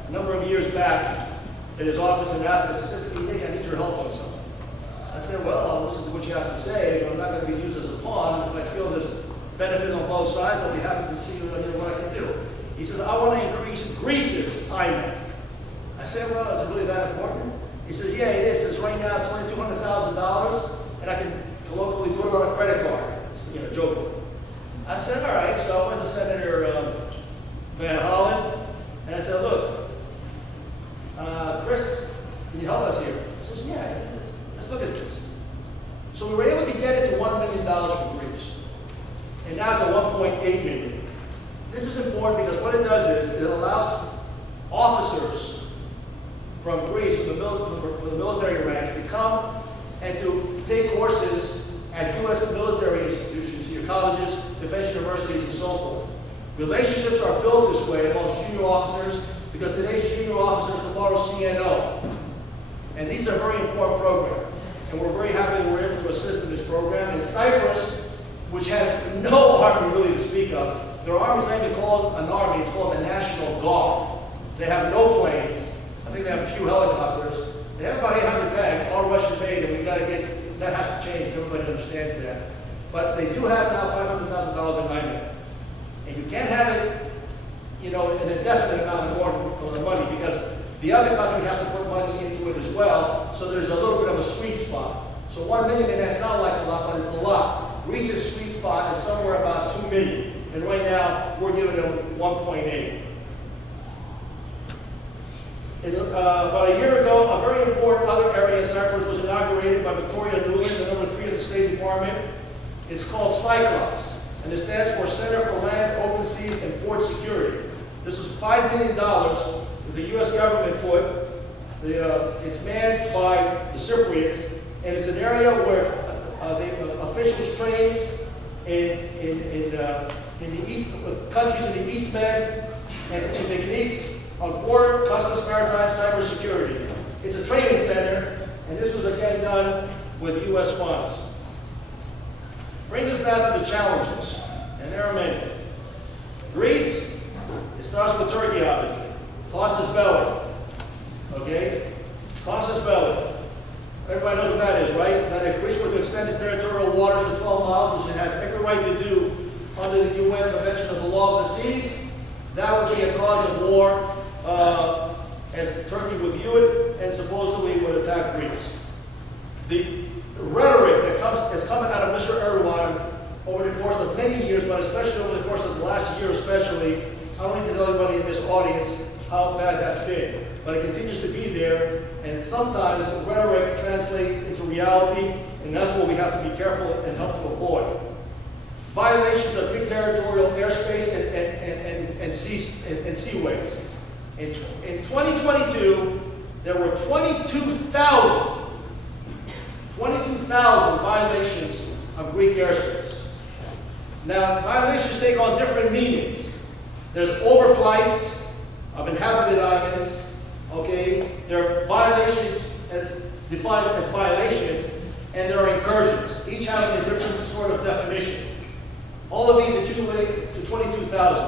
a number of years back in his office in Athens, he says to me, "Nick, I need your help on something." I said, "Well, I'll listen to what you have to say, but I'm not going to be used as a pawn. If I feel there's benefit on both sides, I'll be happy to see what I can do." He says, "I want to increase Greece's IMED." I said, "Well, is it really that important?" He says, "Yeah, it is. He says, right now it's only $200,000, and I can colloquially put it on a credit card." Jokingly. I said, "All right." So I went to Senator Van Hollen, and I said, "Look, Chris, can you help us here?" He says, "Yeah, let's look at this." So we were able to get it to $1 million for Greece. And now it's at $1.8 million. This is important because what it does is it allows officers from Greece, from the military ranks, to come and to take courses at U.S. military institutions, your colleges, defense universities, and so forth. Relationships are built this way amongst junior officers because today's junior officers, tomorrow's CNO. And these are very important programs. And we're very happy that we're able to assist in this program. And Cyprus, which has no army really to speak of, their army is not even called an army, it's called the National Guard. They have no planes. I think they have a few helicopters. They have about 800 tanks, all Russian-made, and we've got to get, that has to change. Everybody understands that. But they do have now $500,000 in IMED. And you can't have it, an indefinite amount of money because the other country has to put money into it as well. So there's a little bit of a sweet spot. So $1 million may not sound like a lot, but it's a lot. Greece's sweet spot is somewhere about $2 million. And right now, we're giving them 1.8. About a year ago, a very important other area in Cyprus was inaugurated by Victoria Nuland, the number 3 of the State Department. It's called Cyclops, and it stands for Center for Land, Open Seas, and Port Security. This was $5 million that the U.S. government put. It's manned by the Cypriots, and it's an area where the officials train in the East countries in the East Med and techniques on border, customs, maritime, cyber security. It's a training center, and this was again done with U.S. funds. Brings us now to the challenges, and there are many. Greece, it starts with Turkey, obviously. Casus belli. Okay? Casus belli. Everybody knows what that is, right? That if Greece were to extend its territorial waters to 12 miles, which it has every right to do under the UN Convention of the Law of the Seas, that would be a cause of war, as Turkey would view it, and supposedly would attack Greece. The rhetoric that has come out of Mr. Erdogan over the course of many years, but especially over the course of the last year especially, I don't need to tell anybody in this audience how bad that's been. but it continues to be there, and sometimes rhetoric translates into reality, and that's what we have to be careful and help to avoid. Violations of Greek territorial airspace and seaways. In 2022, there were 22,000 violations of Greek airspace. Now, violations take on different meanings. There's overflights of inhabited islands, okay? There are violations as defined as violation, and there are incursions, each having a different sort of definition. All of these accumulate to 22,000.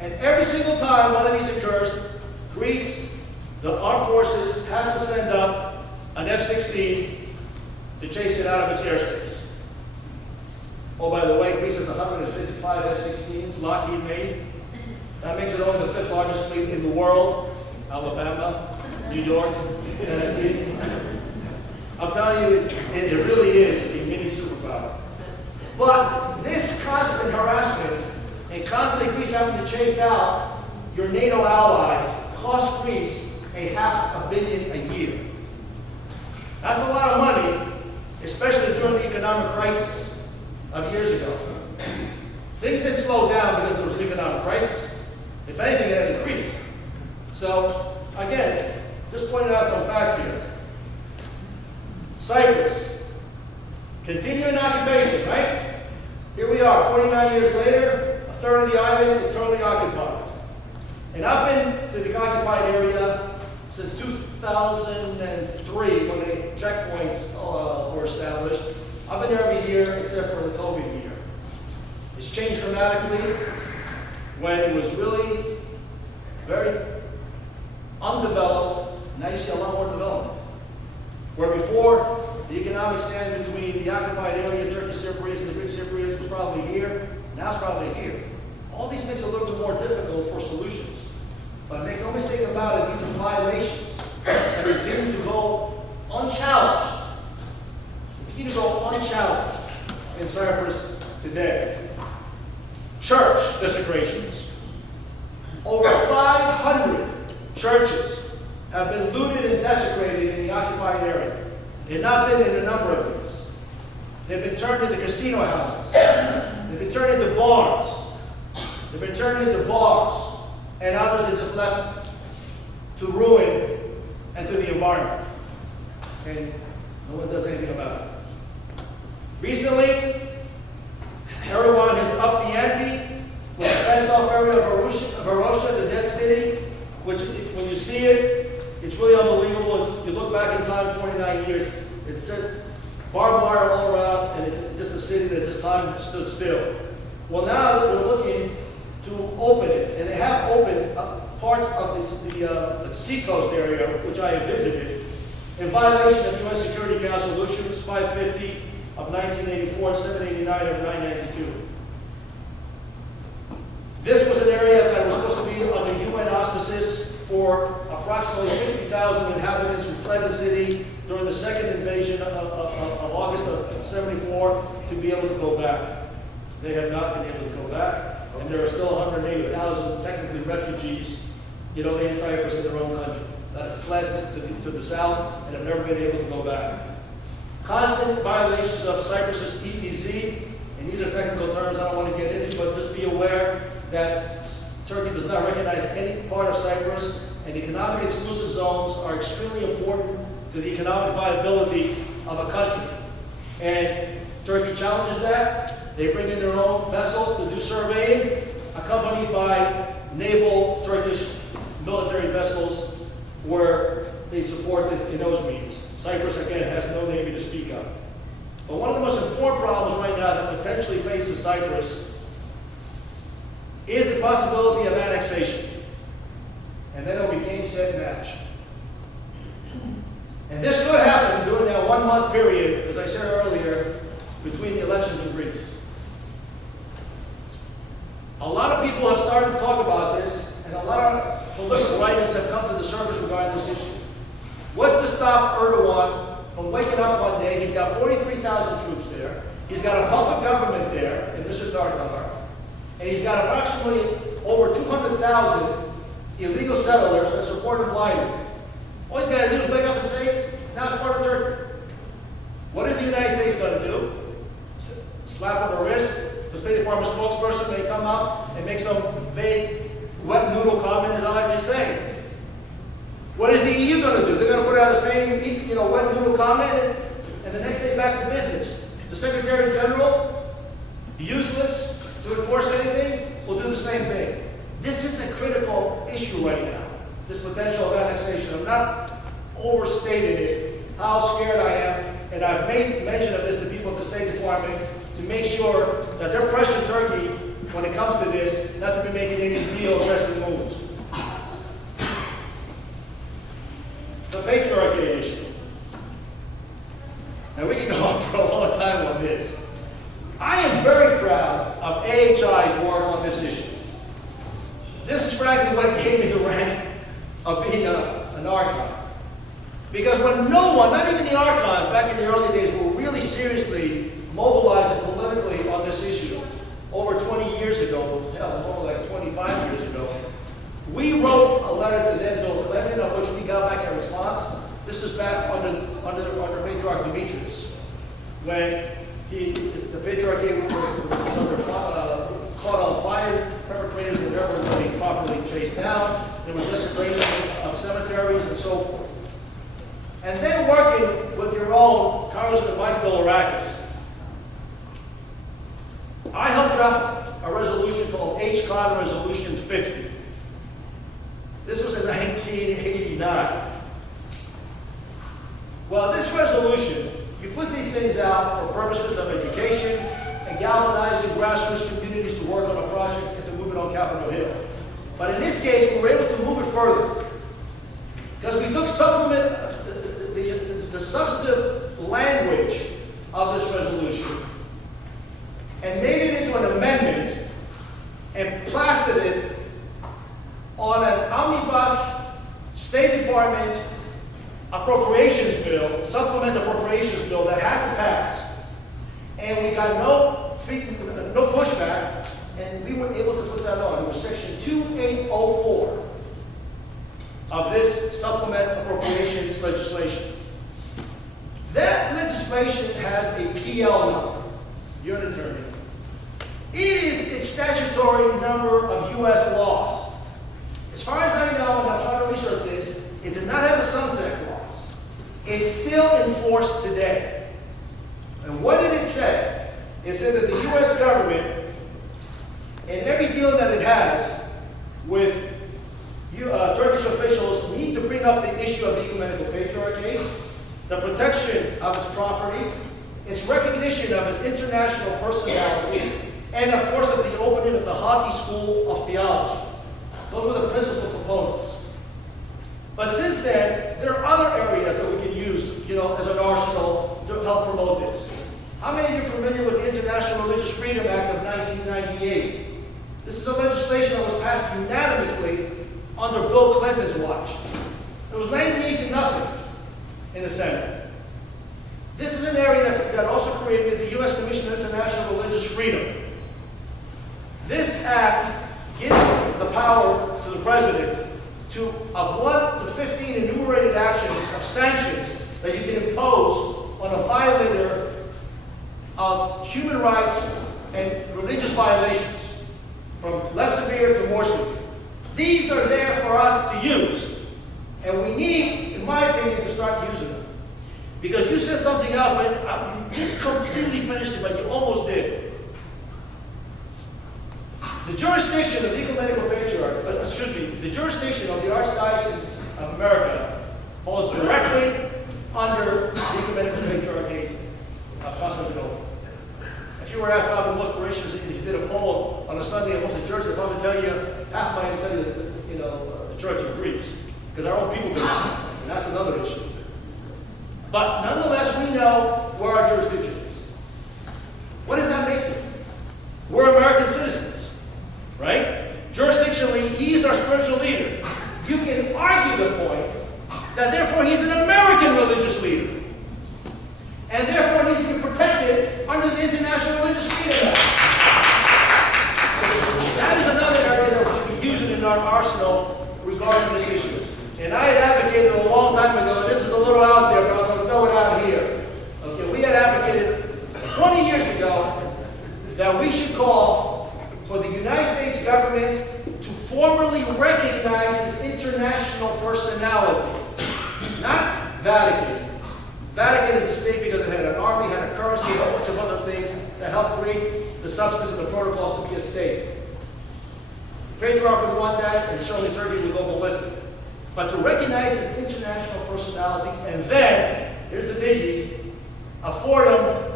And every single time one of these occurs, Greece, the armed forces, has to send up an F-16 to chase it out of its airspace. Oh, by the way, Greece has 155 F-16s, Lockheed made. That makes it only the 5th largest fleet in the world. Alabama, New York, Tennessee. I'm telling you, it really is a mini superpower. But this constant harassment and constantly Greece having to chase out your NATO allies cost Greece $500 million a year. That's a lot of money, especially during the economic crisis of years ago. Things didn't slow down because there was an economic crisis. If anything, it had increased. So, again, just pointing out some facts here. Cyprus, continuing occupation, right? Here we are, 49 years later, a third of the island is totally occupied. And I've been to the occupied area since 2003 when the checkpoints were established. I've been there every year except for the COVID year. It's changed dramatically when it was really very undeveloped. Now you see a lot more development. Where before, the economic stand between the occupied area, Turkish Cypriots and the Greek Cypriots was probably here, now it's probably here. All these makes it a little bit more difficult for solutions. But make no mistake about it, these are violations that continue to go unchallenged. Continue to go unchallenged in Cyprus today. Church desecrations. Over 500 churches have been looted and desecrated in the occupied area. They've not been in a number of these. They've been turned into casino houses. They've been turned into barns. They've been turned into bars. And others are just left to ruin and to the environment. And no one does anything about it. Recently, Erdogan has upped the ante with the fenced-off area of Varosha, the dead city, which, when you see it, it's really unbelievable. You look back in time, 49 years, it says barbed wire all around, and it's just a city that this time stood still. Well, now they're looking to open it, and they have opened parts of the seacoast area, which I have visited, in violation of U.S. Security Council Resolutions 550 of 1984 and 789 of 992. This was an area that was supposed to be under UN auspices for approximately 60,000 inhabitants who fled the city during the second invasion of August of 74 to be able to go back. They have not been able to go back, and there are still 180,000 technically refugees, in Cyprus in their own country that have fled to the south and have never been able to go back. Constant violations of Cyprus's EEZ, and these are technical terms I don't want to get into, but just be aware that Turkey does not recognize any part of Cyprus, and economic exclusive zones are extremely important to the economic viability of a country. And Turkey challenges that. They bring in their own vessels to do surveying, accompanied by naval Turkish military vessels where they support it in those means. Cyprus, again, has no navy to speak of. But one of the most important problems right now that potentially faces Cyprus is the possibility of annexation. And then it'll be game, set, match. And this could happen during that 1 month period, as I said earlier, between the elections in Greece. A lot of people have started to talk about this, and a lot of political writers have come to the surface regarding this issue. What's to stop Erdogan from waking up one day? He's got 43,000 troops there. He's got a public government there in Mr. Tartar. And he's got approximately over 200,000 illegal settlers that support him blindly. All he's got to do is wake up and say, now it's part of Turkey. What is the United States going to do? Slap on the wrist. The State Department spokesperson may come out and make some vague, wet noodle comment, as I like to say. What is the EU going to do? They're going to put out the same, wet noodle comment, and the next day back to business. The Secretary General, useless to enforce anything, will do the same thing. This is a critical issue right now, this potential of annexation. I'm not overstating it, how scared I am, and I've made mention of this to people at the State Department to make sure that they're pressuring Turkey when it comes to this, not to be making any real aggressive moves. The patriarchy issue. Now we can go on for a long time on this. I am very proud of AHI's work on this issue. This is frankly what gave me the rank of being an Archon. Because when no one, not even the Archons back in the early days, were really seriously mobilizing politically on this issue, over 20 years ago, more like 25 years ago, we wrote a letter to then Bill Clinton, of which we got back a response. This was back under Patriarch Demetrius, when the Patriarchy was under caught on fire. Perpetrators were never really properly chased down. There was desecration of cemeteries and so forth. And then working with your own Congressman Mike Larigakis, I helped draft a resolution called HCON Resolution 50. This was in 1989. Well, this resolution, you put these things out for purposes of education and galvanizing grassroots communities to work on a project and to move it on Capitol Hill. But in this case, we were able to move it further because we took the substantive language of this resolution and made it into an amendment and plastered it on an omnibus State Department appropriations bill, supplement appropriations bill that had to pass. And we got no pushback, and we were able to put that on. It was section 2804 of this supplement appropriations legislation. That legislation has a PL number. You're an attorney. It is a statutory number of U.S. laws. As far as I know, and I'm trying to research this, it did not have a sunset clause. It's still in force today. And what did it say? It said that the U.S. government, in every deal that it has with Turkish officials, need to bring up the issue of the ecumenical patriarchy, the protection of its property, its recognition of its international personality, and of course of the opening of the Hockey School of Theology. Those were the principal components. But since then, there are other areas that we can use, as an arsenal to help promote this. How many of you are familiar with the International Religious Freedom Act of 1998? This is a legislation that was passed unanimously under Bill Clinton's watch. It was 98-0 in the Senate. This is an area that also created the U.S. Commission on International Religious Freedom. This act gives the power to the president to, of 1 to 15 enumerated actions of sanctions that you can impose on a violator of human rights and religious violations, from less severe to more severe. These are there for us to use, and we need, in my opinion, to start using them. Because you said something else, but you didn't completely finish it, but you almost did. The jurisdiction of the ecumenical patriarch, the jurisdiction of the Archdiocese of America falls directly under the ecumenical patriarchy of Constantinople. If you were asked about the most parishioners, if you did a poll on a Sunday at most of the churches, they'd probably tell you, half might tell you that, the Church of Greece, because our own people do not, and that's another issue. But nonetheless, we know where our jurisdiction is. What does that make you? We're American citizens, right? Jurisdictionally, he's our spiritual leader. You can argue the point that therefore he's an American religious leader, and therefore needs to be protected under the International Religious Freedom Act. So that is another area that we should be using in our arsenal regarding this issue. And I had advocated a long time ago, and this is a little out there, but I'm going to throw it out here. Okay, we had advocated 20 years ago that we should call for the United States government to formally recognize his international personality, not Vatican. Vatican is a state because it had an army, had a currency, a whole bunch of other things that helped create the substance and the protocols to be a state. Patriarch would want that, and certainly Turkey would go ballistic. But to recognize his international personality, and then, here's the biggie, afford him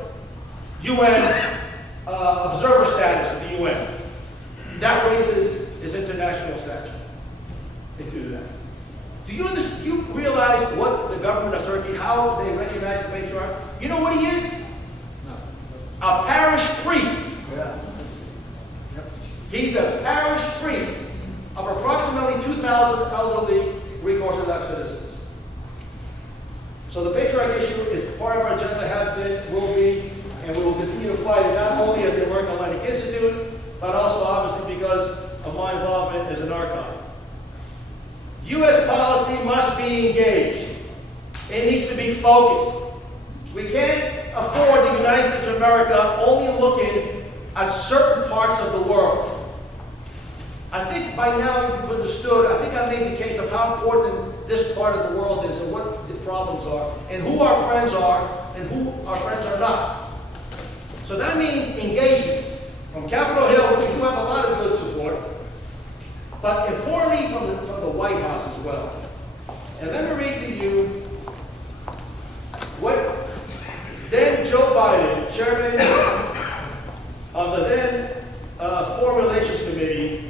UN observer status at the UN. That raises his international stature. They do that. Do you realize what the government of Turkey, how they recognize the patriarch? You know what he is? No. A parish priest. Yeah. He's a parish priest of approximately 2,000 elderly Greek Orthodox citizens. So the patriarch issue is part of our agenda, has been, will be, and we will continue to fight it, not only as the American Hellenic Institute, but also obviously because of my involvement as an archon. U.S. policy must be engaged. It needs to be focused. We can't afford the United States of America only looking at certain parts of the world. I think by now you've understood, I think I made the case of how important this part of the world is and what the problems are, and who our friends are and who our friends are not. So that means engagement from Capitol Hill, which you do have a lot of good support, but importantly from the White House as well. And let me read to you what then Joe Biden, chairman of the then Foreign Relations Committee,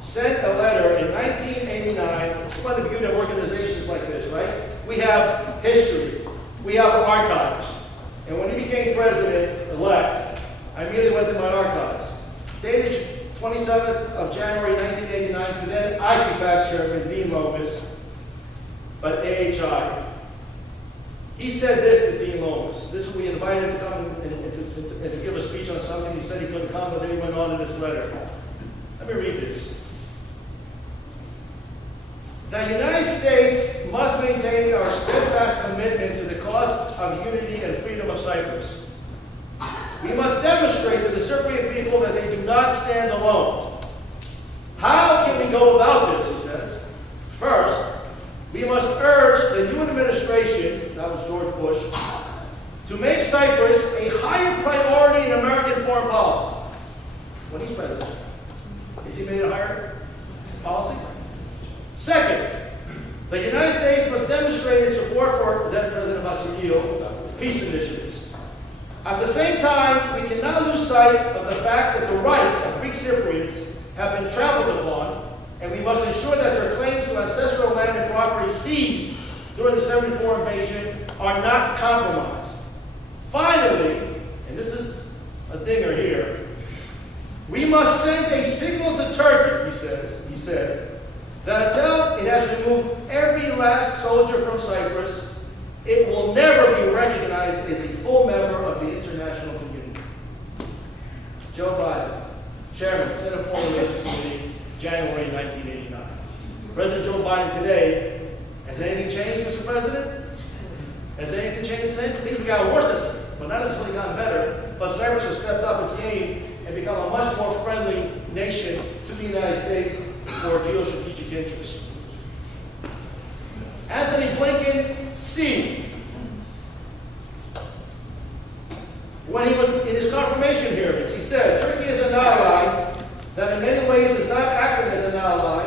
sent a letter in 1989. It's one of the beauty of organizations like this, right? We have history. We have archives. And when he became president-elect, I immediately went to my archives. Dated 27th of January 1989 to then ICUPAC chairman, Dean Lomas, but AHI. He said this to Dean Lomas. This we invited him to come and to give a speech on something. He said he couldn't come, but then he went on in this letter. Let me read this. The United States must maintain our steadfast commitment to the cause of unity and freedom of Cyprus. We must demonstrate to the Cypriot people that they do not stand alone. How can we go about this, he says? First, we must urge the new administration, that was George Bush, to make Cyprus a higher priority in American foreign policy. When he's president, has he made a higher policy? Second, the United States must demonstrate its support for then President Matheos' peace initiatives. At the same time, we cannot lose sight of the fact that the rights of Greek Cypriots have been trampled upon, and we must ensure that their claims to ancestral land and property seized during the 74 invasion are not compromised. Finally, and this is a dinger here, we must send a signal to Turkey, he said, that until it has removed every last soldier from Cyprus, it will never be recognized as a full member of the international community. Joe Biden, Chairman, Senate Foreign Relations Committee, January 1989. President Joe Biden today, has anything changed, Mr. President? Has anything changed? Things have gotten worse, but not necessarily gotten better. But Cyprus has stepped up its game and become a much more friendly nation to the United States for geostrategic interests. Anthony Blinken, C. When he was in his confirmation hearings, he said, Turkey is an ally that in many ways is not acting as an ally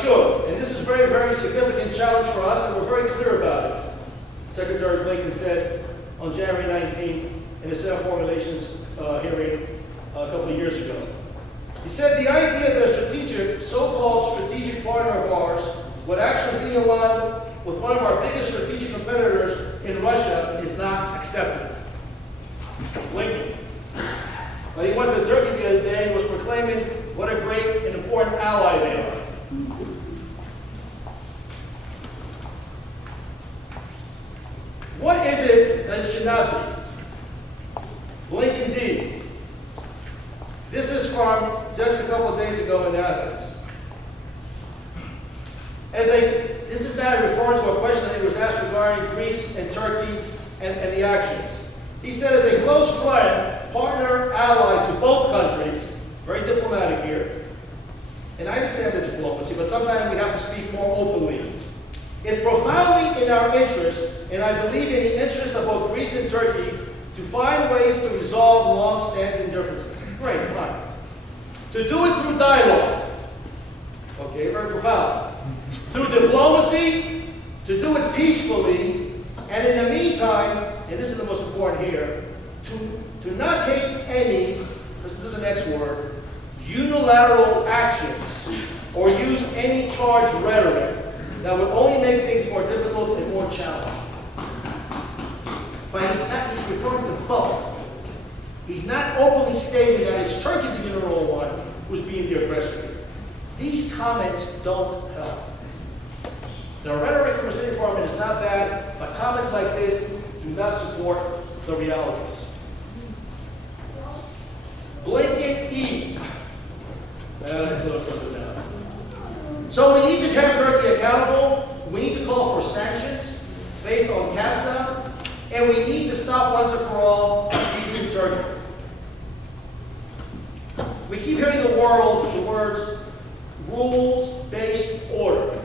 should. And this is a very, very significant challenge for us, and we're very clear about it. Secretary Blinken said on January 19th in the Senate Foreign Relations hearing a couple of years ago. He said the idea that a so-called strategic partner of ours would actually be aligned with one of our biggest strategic competitors in Russia is not acceptable. Blinken. But he went to Turkey the other day and was proclaiming what a great and important ally they are. What is it that should not be? Blinken D. This is from just a couple of days ago in Athens. This is not referring to a question that he was asked regarding Greece and Turkey and the actions. He said, as a close friend, partner, ally to both countries, very diplomatic here, and I understand the diplomacy, but sometimes we have to speak more openly. It's profoundly in our interest, and I believe in the interest of both Greece and Turkey, to find ways to resolve long-standing differences. Great, fine. To do it through dialogue. Okay, very profound. Through diplomacy, to do it peacefully, and in the meantime, and this is the most important here, to not take any, listen to the next word, unilateral actions or use any charged rhetoric that would only make things more difficult and more challenging. But he's referring to both. He's not openly stating that it's Turkey, the general one, who's being the aggressor. These comments don't help. The rhetoric from the State Department is not bad, but comments like this do not support the realities. Blanket E. That's a little further down. So we need to keep Turkey accountable. We need to call for sanctions based on CATSA, and we need to stop once and for all appeasing Turkey. We keep hearing the words rules-based order.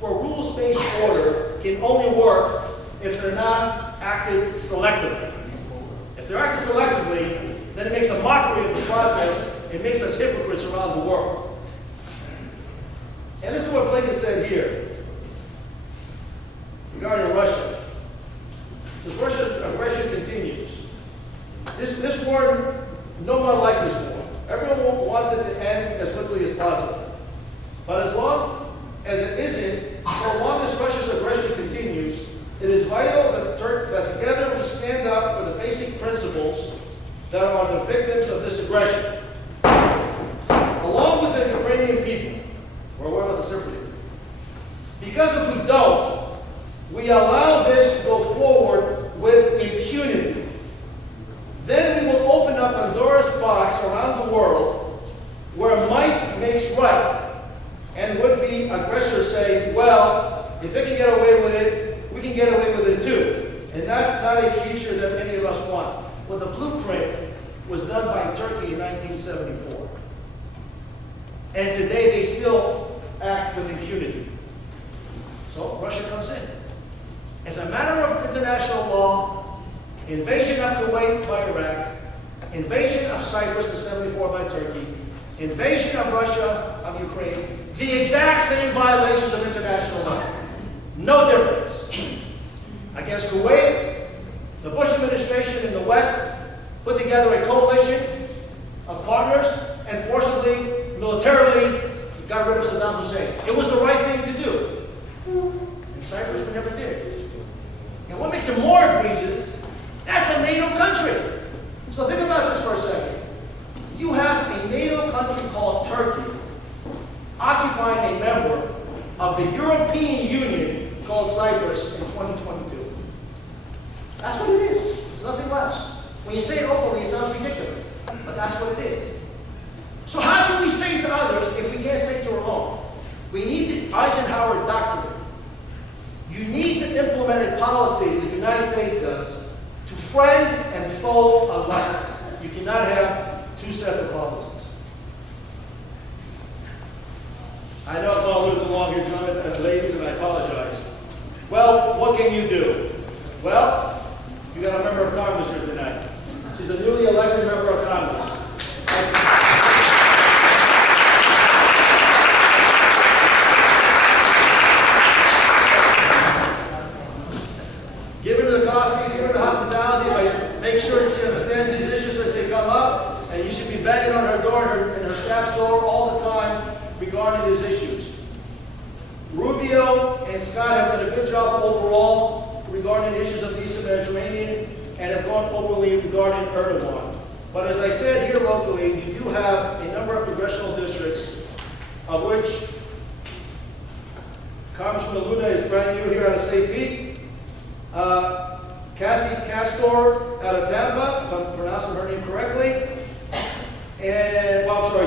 Well, rules-based order can only work if they're not acted selectively. If they're acted selectively, then it makes a mockery of the process. It makes us hypocrites around the world. And this is what Blinken said here regarding Russia. Because Russia's aggression continues. This war, no one likes this war. Everyone wants it to end as quickly as possible. But as long as it isn't, so long as Russia's aggression continues, it is vital that together we stand up for the basic principles that are the victims of this aggression. Along with the Ukrainian people, we're aware of the sympathy. Because if we don't, we allow this to go forward with impunity. Then we will open up Pandora's box around the world where might makes right. And would-be aggressors say, well, if they can get away with it, we can get away with it too. And that's not a future that any of us want. Well, the blueprint was done by Turkey in 1974. And today they still act with impunity. So Russia comes in. As a matter of international law, invasion of Kuwait by Iraq, invasion of Cyprus in 74 by Turkey, invasion of Russia of Ukraine, the exact same violations of international law. No difference. Against Kuwait, the Bush administration in the West put together a coalition of partners and forcibly, militarily, got rid of Saddam Hussein. It was the right thing to do. In Cyprus, we never did. And what makes it more egregious, that's a NATO country. So think about this for a second. You have a NATO country called Turkey occupying a member of the European Union called Cyprus in 2022. That's what it is. It's nothing less. When you say it openly, it sounds ridiculous, but that's what it is. So how can we say it to others if we can't say it to our own? We need the Eisenhower Doctrine. You need to implement a policy the United States does to friend and foe alike. You cannot have two sets of policies. I know I've gone a little too long here, gentlemen and ladies, and I apologize. Well, what can you do? Well, you got a member of Congress here tonight. She's a newly elected member of Congress. Give her the coffee, give her the hospitality, make sure that she understands these issues as they come up, and you should be banging on her door and her staff's door all the time regarding these issues. Rubio and Scott have done a good job overall regarding the issues of the Eastern Mediterranean and have gone openly regarding Erdogan. But as I said here locally, you do have a number of congressional districts of which Congressman Luna is brand new here out of St. Pete. Kathy Castor out of Tampa, if I'm pronouncing her name correctly. And, well, I'm sorry,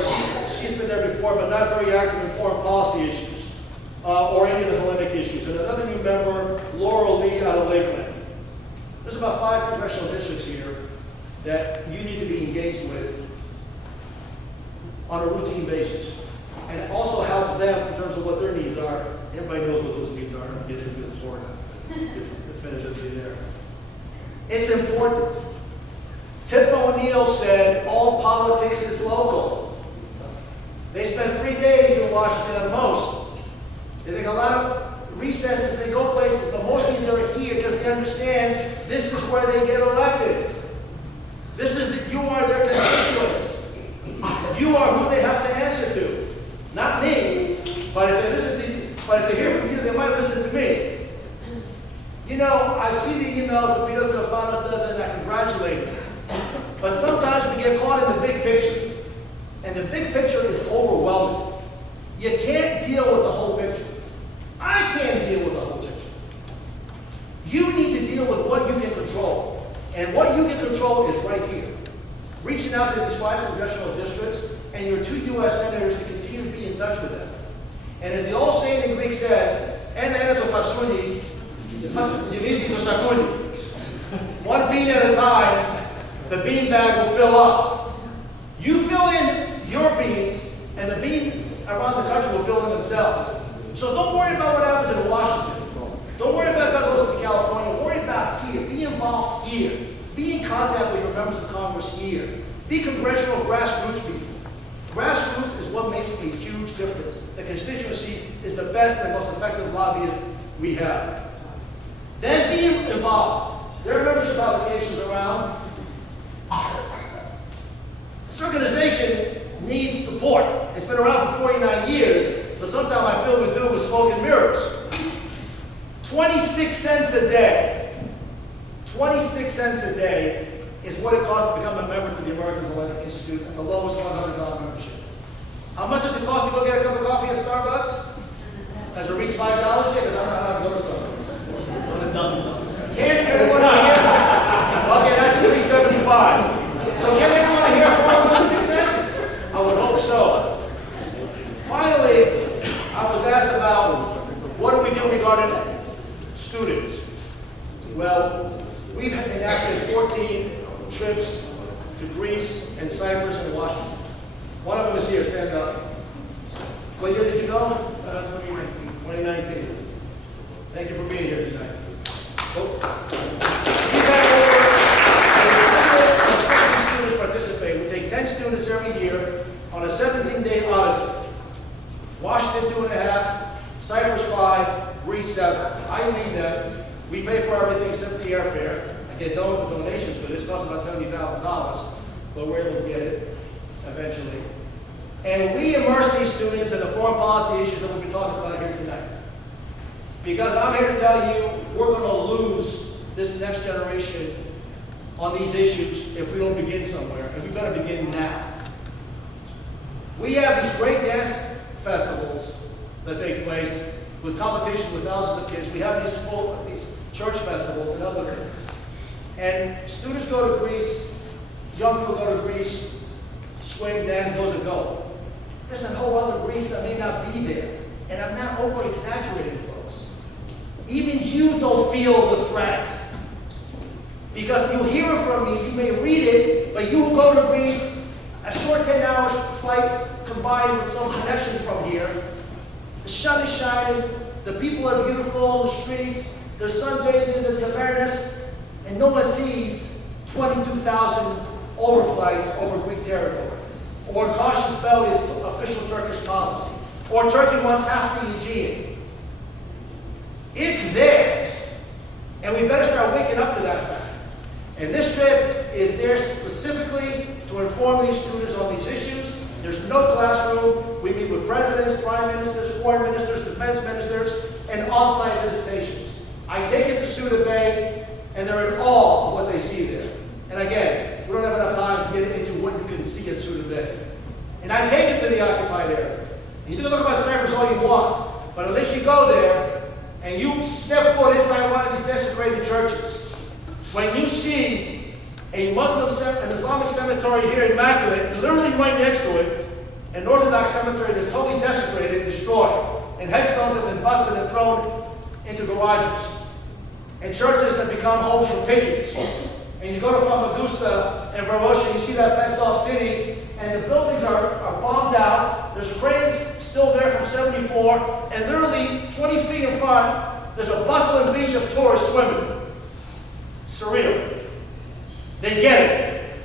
she's been there before, but not very active in foreign policy issues. or any of the Hellenic issues. And another new member, Laurel Lee out of Lakeland. There's about 5 congressional districts here that you need to be engaged with on a routine basis. And also help them in terms of what their needs are. Everybody knows what those needs are. I don't have to get into it this morning. Definitively there. It's important. Tip O'Neill said, all politics is local. They spend 3 days in Washington at most. They take a lot of recesses, they go places, but mostly they're here because they understand this is where they get elected. This is that you are their constituents. You are who they have to answer to. Not me, but if they listen to you, but if they hear from you, they might listen to me. You know, I see the emails that Peter Theophanos does, and I congratulate him. But sometimes we get caught in the big picture. And the big picture is overwhelming. You can't deal with the whole picture. I can't deal with the whole picture. You need to deal with what you can control. And what you can control is right here. Reaching out to these 5 congressional districts and your 2 U.S. senators to continue to be in touch with them. And as the old saying in Greek says, "Ένα το φασούλι, γεμίζει το σακούλι." One bean at a time, the bean bag will fill up. You fill in your beans, and the beans around the country will fill in themselves. So don't worry about what happens in Washington. Don't worry about what goes in California. Worry about here. Be involved here. Be in contact with your members of Congress here. Be congressional grassroots people. Grassroots is what makes a huge difference. The constituency is the best and most effective lobbyist we have. Then be involved. There are membership applications around. This organization needs support. It's been around for 49 years, but sometimes I feel we do it with smoke and mirrors. 26 cents a day. 26 cents a day is what it costs to become a member to the American Hellenic Institute at the lowest $100 membership. How much does it cost to go get a cup of coffee at Starbucks? Does it reach $5 yet? Because I don't know how to go to Starbucks. Can everyone hear? Okay, that's $3.75. So can everyone hear 4.6 cents? I would hope so. Finally, I was asked about what do we do regarding students. Well, we've enacted 14 trips to Greece and Cyprus and Washington. One of them is here, stand up. What year did you go? 2019. Thank you for being here tonight. We've had over 50 students participate. We take 10 students every year on a 17-day odyssey. Washington 2.5, Cyprus 5, Greece 7. I lead them. We pay for everything except the airfare. I get donations for this. It costs about $70,000, but we're able to get it eventually. And we immerse these students in the foreign policy issues that we've been talking about here tonight. Because I'm here to tell you, we're going to lose this next generation on these issues if we don't begin somewhere, and we better begin now. We have these great dance festivals that take place with competition with thousands of kids. We have these church festivals and other things. And students go to Greece, young people go to Greece, swing, dance, those that go. There's a whole other Greece that may not be there. And I'm not over-exaggerating, folks. Even you don't feel the threat. Because you hear it from me, you may read it, but you who go to Greece, a short 10-hour flight combined with some connections from here, the sun is shining, the people are beautiful on the streets, they're sunbathing in the tavernas, and no one sees 22,000 overflights over Greek territory. Or cautious belly is official Turkish policy. Or Turkey wants half the Aegean. It's there. And we better start waking up to that fact. And this trip is there specifically to inform these students on these issues. There's no classroom. We meet with presidents, prime ministers, foreign ministers, defense ministers, and on-site visitations. I take them to Suda Bay, and they're in awe of what they see there. And again, we don't have enough time to get into what you can see at Suda Bay. And I take them to the occupied area. You can look about Cyprus all you want, but unless you go there and you step foot inside one of these desecrated churches, when you see a an Islamic cemetery here, immaculate, and literally right next to it, an Orthodox cemetery that's totally desecrated and destroyed, and headstones have been busted and thrown into garages. And churches have become homes for pigeons. And you go to Famagusta and Varosha, you see that fenced-off city, and the buildings are bombed out. There's cranes still there from 74, and literally 20 feet in front, there's a bustling beach of tourists swimming. Surreal. They get it.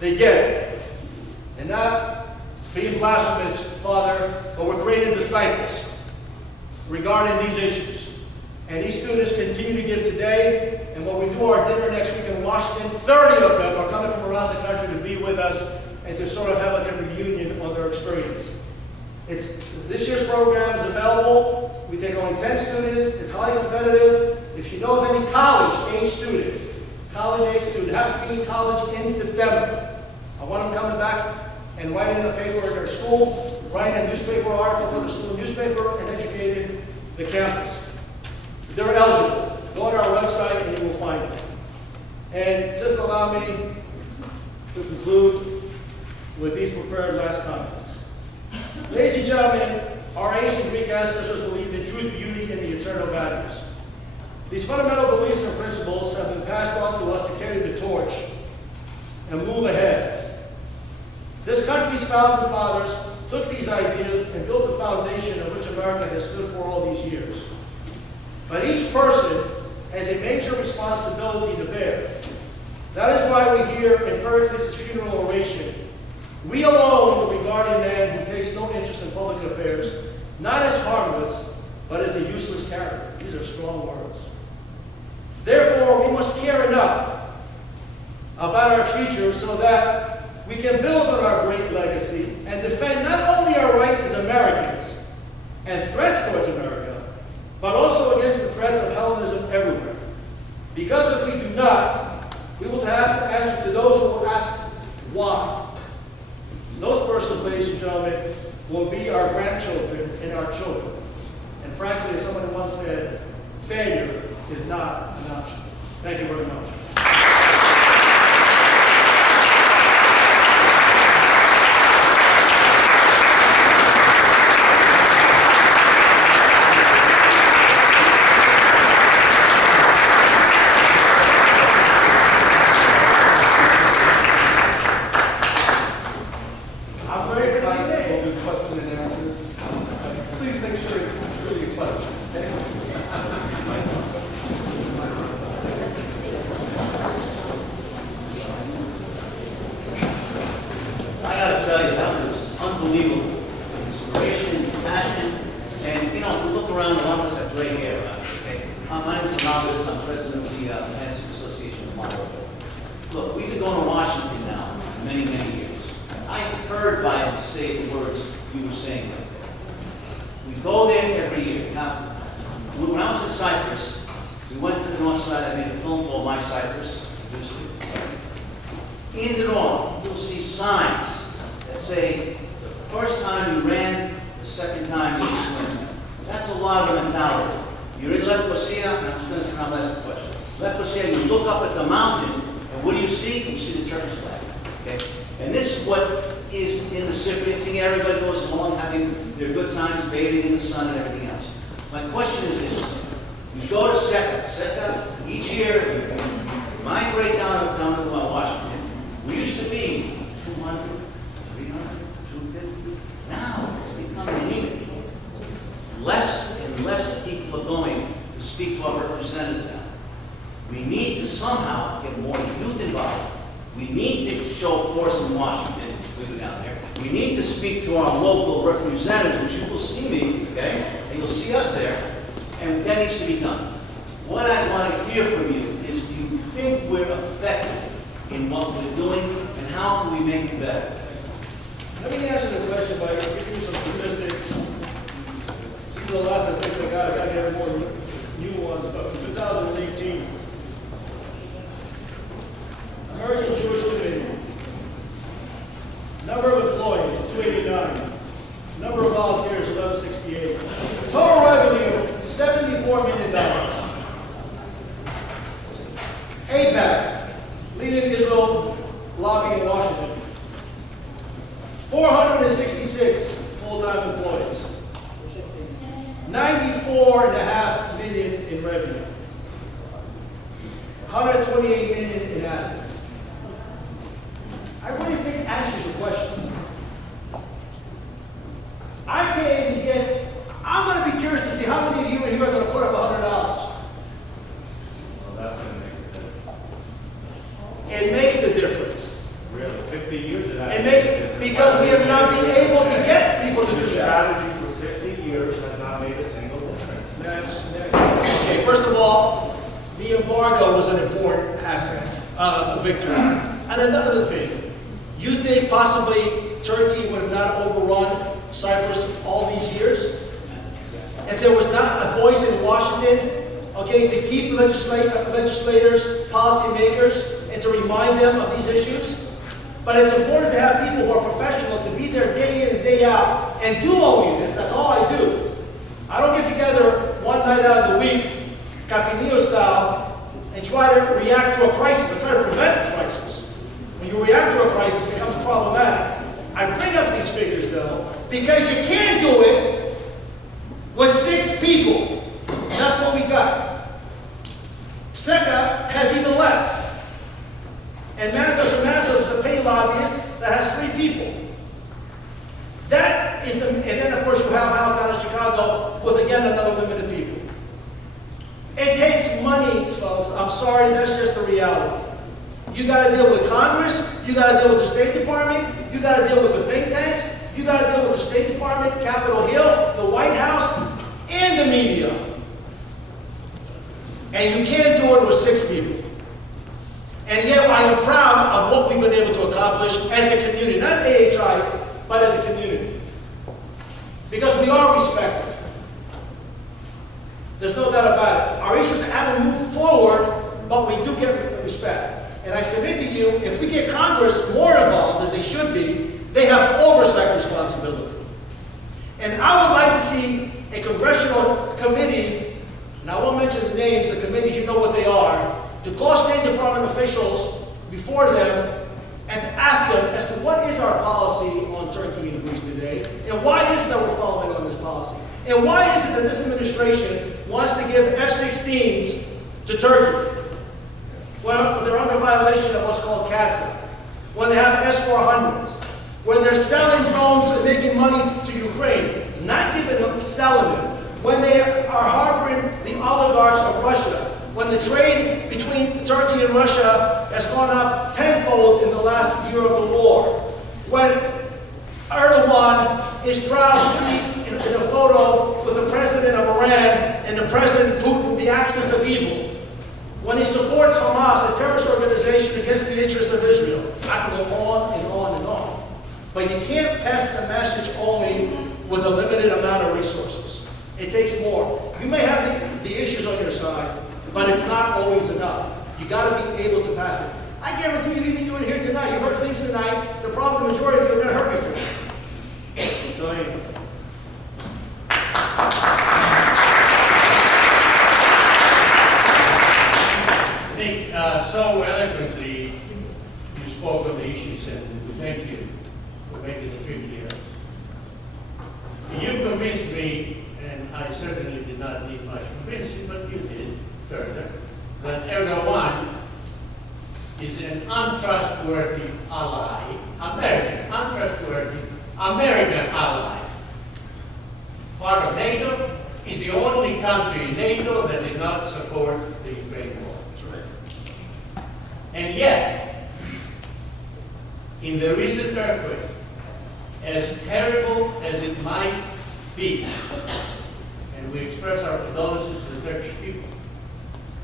They get it. And not being blasphemous, Father, but we're creating disciples regarding these issues. And these students continue to give today, and when we do our dinner next week in Washington, 30 of them are coming from around the country to be with us and to sort of have like a reunion on their experience. This year's program is available. We take only 10 students. It's highly competitive. If you know of any college-age student, has to be in college in September. I want them coming back and write in a paper in their school, write a newspaper article for the school newspaper, and educating the campus. They're eligible. Go on our website and you will find it. And just allow me to conclude with these prepared last comments. Ladies and gentlemen, our ancient Greek ancestors believed in truth, beauty, and the eternal values. These fundamental beliefs and principles have been passed on to us to carry the torch and move ahead. This country's founding fathers took these ideas and built a foundation on which America has stood for all these years. But each person has a major responsibility to bear. That is why we hear in Pericles' funeral oration, "We alone will regard a man who takes no interest in public affairs, not as harmless, but as a useless character." These are strong words. Therefore, we must care enough about our future so that we can build on our great legacy and defend not only our rights as Americans and threats towards America, but also against the threats of Hellenism everywhere. Because if we do not, we will have to answer to those who will ask why. Those persons, ladies and gentlemen, will be our grandchildren and our children. And frankly, as someone once said, failure is not an option. Thank you very much. When I was in Cyprus, we went to the north side. I made a film called My Cyprus. In the north, you'll see signs that say, the first time you ran, the second time you swim. That's a lot of mentality. You're in Lefkosia, and I'm just going to say my last question. Lefkosia, you look up at the mountain, and what do you see? You see the Turkish flag. Okay? And this is what is in the Cypriot thing. Everybody goes along having their good times, bathing in the sun and everything else. My question is this. You go to Seka. Seka, each year, you migrate down to Washington. We used to be 200, 300, 250. Now it's become anemic. Less and less people are going to speak to our representatives now. We need to somehow get more youth involved. We need to show force in Washington. We go down there. We need to speak to our local representatives, which you will see me, okay? And you'll see us there. And that needs to be done. What I want to hear from you is, do you think we're effective in what we're doing, and how can we make it better? Let me answer the question by giving you some statistics. These are the last statistics I got. I got to get more new ones, but from 2018, American Jewish Committee, number of employees, 289. Number of volunteers, 1168. Total revenue, $74 million. APAC, leading Israel lobby in Washington. 466 full-time employees. in revenue. 128 million in assets. I really think it answers the question. I can't even get, I'm going to be curious to see how many of you in here are going to put up $100. Well, that's going to make a difference. It makes a difference. Really, 50 years of that. It makes, because we have not been able to get people to do The that. strategy for 50 years has not made a single difference. Okay, first of all, the embargo was an important asset, a victory. And another thing, you think possibly Turkey would have not overrun Cyprus all these years? If there was not a voice in Washington, okay, to keep legislators, policymakers, and to remind them of these issues? But it's important to have people who are professionals to be there day in and day out and do only this. That's all I do. I don't get together one night out of the week, Cafineo style, and try to react to a crisis, or try to prevent a crisis. When you react to a crisis, it becomes problematic. I bring up these figures, though, because you can't do it with 6 people. That's what we got. SECA has even less. And Matheos is a paid lobbyist that has 3 people. That is the, and then of course you have Alcon in Chicago with again another limited people. It takes money, folks. I'm sorry, that's just the reality. You got to deal with Congress, you got to deal with the State Department, you got to deal with the think tanks, you got to deal with the State Department, Capitol Hill, the White House, and the media. And you can't do it with 6 people. And yet I am proud of what we've been able to accomplish as a community, not AHI, but as a community. Because we are respected. There's no doubt about it. Our issues haven't moved forward, but we do get respect. And I submit to you, if we get Congress more involved, as they should be, they have oversight responsibility. And I would like to see a congressional committee, and I won't mention the names, the committees, you know what they are, to call State Department officials before them and to ask them as to what is our policy on Turkey and Greece today, and why is it that we're following on this policy? And why is it that this administration wants to give F-16s to Turkey? Well, they're under violation of what's called CATSA. When they have S-400s, when they're selling drones and making money to Ukraine, not giving them, selling them. When they are harboring the oligarchs of Russia, when the trade between Turkey and Russia has gone up tenfold in the last year of the war. When Erdogan is proud to be in a photo with the president of Iran and the president Putin, the axis of evil. When he supports Hamas, a terrorist organization against the interest of Israel. I can go on and on and on. But you can't pass the message only with a limited amount of resources. It takes more. You may have the issues on your side, but it's not always enough. You got to be able to pass it. I guarantee you, even you in here tonight, you heard things tonight, the problem the majority of you have not heard before. I'm telling you. Nick, so eloquently, you spoke of the issues, and we thank you for making the trip here. You've convinced me, and I certainly did not need much convincing, but you did further, that Erdogan is an untrustworthy ally, untrustworthy American ally. Part of NATO, is the only country in NATO that did not support the Ukraine war. And yet, in the recent earthquake, as terrible as it might be, and we express our condolences to the Turkish people,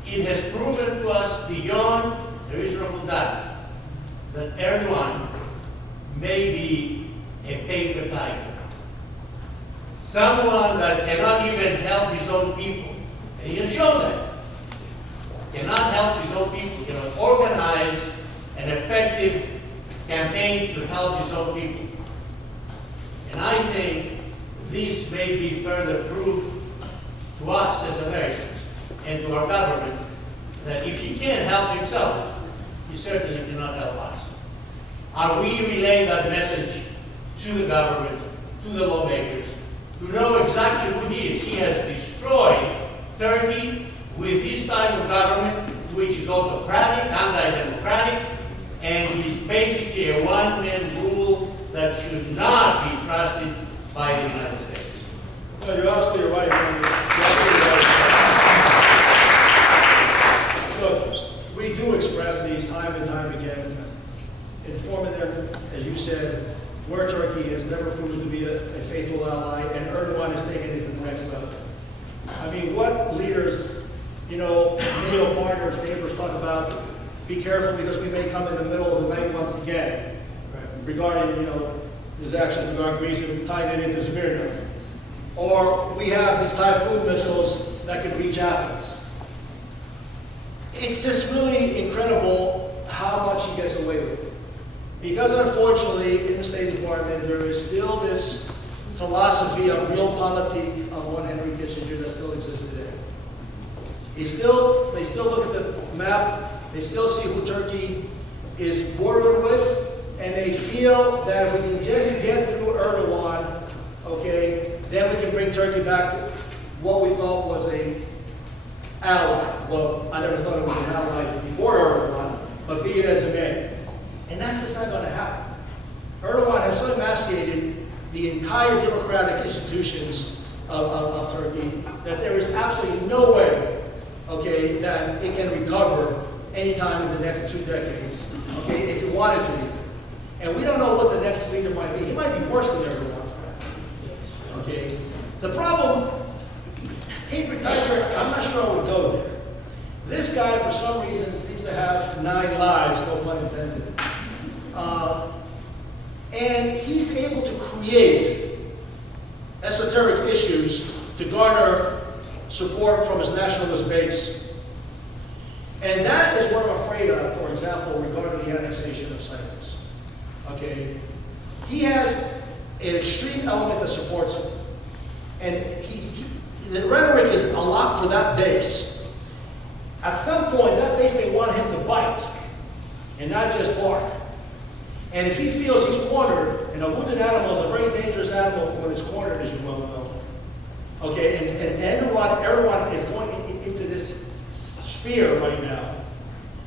it has proven to us beyond a reasonable doubt that Erdogan may be a paper tiger. Someone that cannot even help his own people. And he can show that. Cannot help his own people, cannot organize an effective campaign to help his own people. And I think this may be further proof to us as Americans and to our government that if he can't help himself, he certainly cannot help us. Are we relaying that message to the government, to the lawmakers, to know exactly who he is? He has destroyed Turkey style of government, which is autocratic, anti-democratic, and is basically a one-man rule that should not be trusted by the United States. No, you're absolutely right. You're absolutely right. Look, we do express these time and time again, informing them, as you said, where Turkey has never proven to be a faithful ally, and Erdogan has taken it to the next level. I mean, what leaders, NATO partners, neighbors talk about, be careful because we may come in the middle of the night once again, regarding, his actions regarding Greece and tying it into Smyrna. Or we have these Typhoon missiles that could reach Athens. It's just really incredible how much he gets away with. Because unfortunately, in the State Department, there is still this philosophy of realpolitik of one Henry Kissinger that still exists today. They still look at the map, they still see who Turkey is bordered with, and they feel that if we can just get through Erdogan, okay, then we can bring Turkey back to what we thought was an ally. Well, I never thought it was an ally before Erdogan, but be it as it may. And that's just not going to happen. Erdogan has so emaciated the entire democratic institutions of Turkey that there is absolutely no way, okay, that it can recover anytime in the next 2 decades, okay, if you wanted to. And we don't know what the next leader might be. He might be worse than Erdogan, okay? The problem, Paper Tiger, I'm not sure I would go there. This guy, for some reason, seems to have 9 lives, no pun intended. And he's able to create esoteric issues to garner support from his nationalist base. And that is what I'm afraid of, for example, regarding the annexation of Cyprus. Okay? He has an extreme element that supports him. And the rhetoric is a lot for that base. At some point, that base may want him to bite and not just bark. And if he feels he's cornered, and a wounded animal is a very dangerous animal when it's cornered, as you well know. Okay, and Erdogan is going into this sphere right now.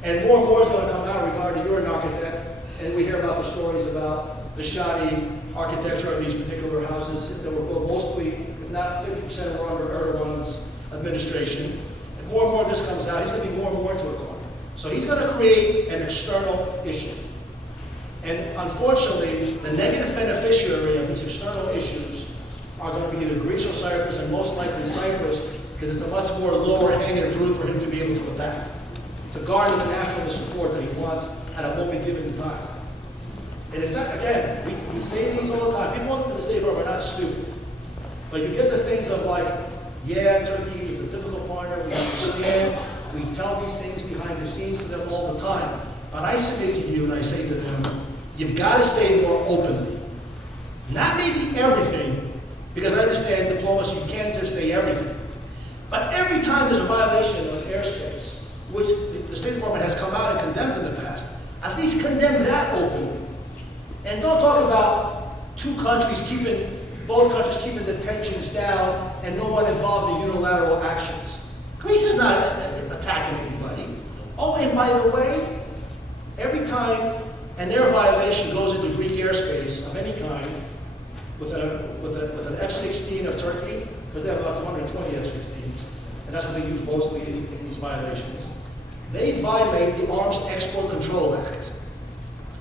And more is going to come out regarding, you're an architect, and we hear about the stories about the shoddy architecture of these particular houses that were built mostly, if not 50% were under Erdogan's administration. And more this comes out, he's going to be more and more into a corner. So he's going to create an external issue. And unfortunately, the negative beneficiary of these external issues are going to be either Greece or Cyprus, and most likely Cyprus, because it's a much more lower hanging fruit for him to be able to attack, to garner the nationalist support that he wants at a moment given time. And it's not, again, we say these all the time. People in the State Department are not stupid. But you get the things of like, yeah, Turkey is a difficult partner, we understand, we tell these things behind the scenes to them all the time. But I submit to you and I say to them, you've got to say more openly. Not maybe everything, because I understand diplomacy, you can't just say everything. But every time there's a violation of airspace, which the State Department has come out and condemned in the past, at least condemn that openly. And don't talk about both countries keeping the tensions down and no one involved in unilateral actions. Greece is not attacking anybody. Oh, and by the way, every time an air violation goes into Greek airspace of any kind, with an F-16 of Turkey, because they have about 220 F-16s, and that's what they use mostly in these violations, they violate the Arms Export Control Act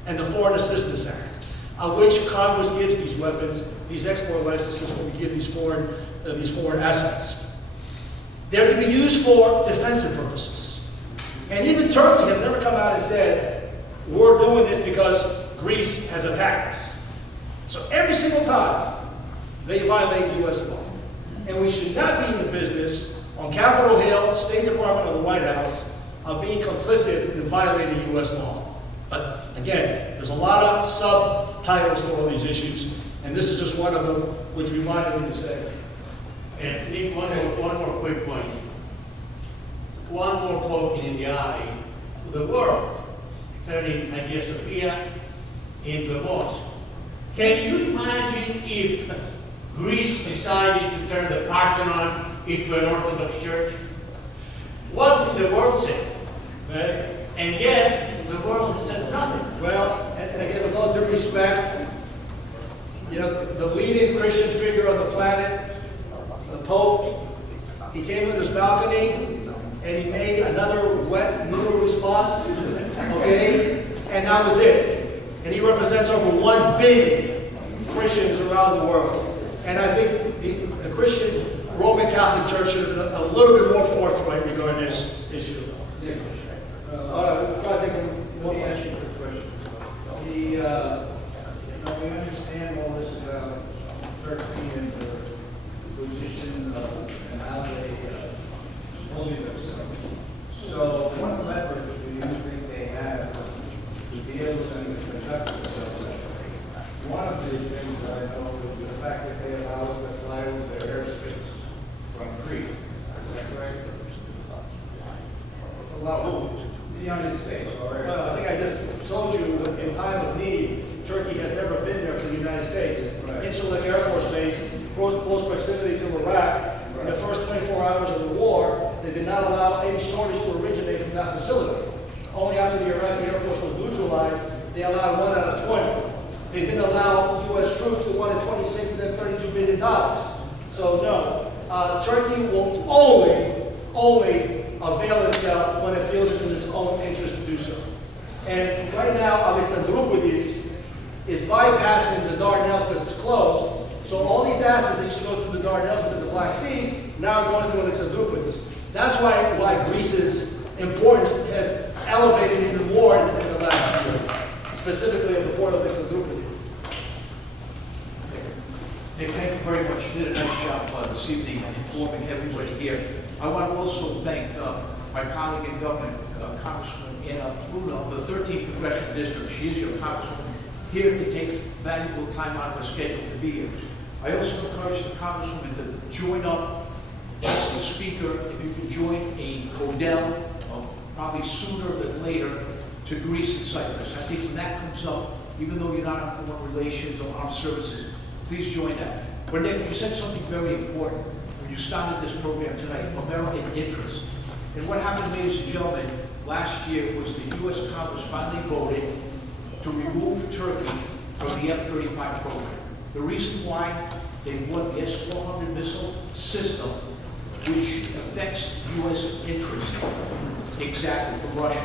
and the Foreign Assistance Act, of which Congress gives these weapons, these export licenses when we give these foreign assets. They're to be used for defensive purposes. And even Turkey has never come out and said, we're doing this because Greece has attacked us. So every single time, they violate U.S. law. And we should not be in the business on Capitol Hill, State Department, or the White House of being complicit in violating U.S. law. But again, there's a lot of subtitles to all these issues, and this is just one of them, which reminded me to say. And Nick, one more quick point. One more poking in the eye to the world, turning Hagia Sophia into a mosque. Can you imagine if Greece decided to turn the Parthenon into an Orthodox church? What would the world say? Okay? And yet, the world has said nothing. Well, and again, with all due respect, the leading Christian figure on the planet, the Pope, he came in his balcony and he made another wet noodle response, okay? And that was it. And he represents over 1 billion Christians around the world. And I think the Christian Roman Catholic Church should have been a little bit more forthright regarding this issue. Let me ask you this question. We understand all this about Turkey and the position and how they hold themselves. So what leverage do you think they have to be able to conduct themselves? One of the things that I know is the fact that they allow us to fly over their airspace from Crete. Is that correct? Well, the United States, all right. Well, I think I just told you, in time of need, Turkey has never been there for the United States. Right. Insular Air Force Base, close proximity to Iraq. In the first 24 hours of the war, they did not allow any shortage to originate from that facility. Only after the Iraqi Air Force was neutralized, they allowed 1 out of 20. They didn't allow U.S. troops to 1 at 26 and then $32 billion. So no, Turkey will only avail itself when it feels it's in its own interest to do so. And right now, Alexandroupolis is bypassing the Dardanelles because it's closed. So all these assets that used to go through the Dardanelles into the Black Sea now are going through Alexandroupolis. That's why Greece's importance has elevated even more in the last year, specifically of the port of Alexandroupolis. Nick, thank you very much. You did a nice job this evening informing everybody here. I want to also thank my colleague in government, Congresswoman Anna Bruno, of the 13th Congressional District. She is your Congresswoman, here to take valuable time out of her schedule to be here. I also encourage the Congresswoman to join up, ask the Speaker if you can join a Codel, probably sooner than later, to Greece and Cyprus. I think when that comes up, even though you're not on foreign relations or armed services, please join that. But Nick, you said something very important when you started this program tonight, American interest. And what happened, ladies and gentlemen, last year was the U.S. Congress finally voted to remove Turkey from the F-35 program. The reason why, they want the S-400 missile system, which affects U.S. interest exactly from Russia.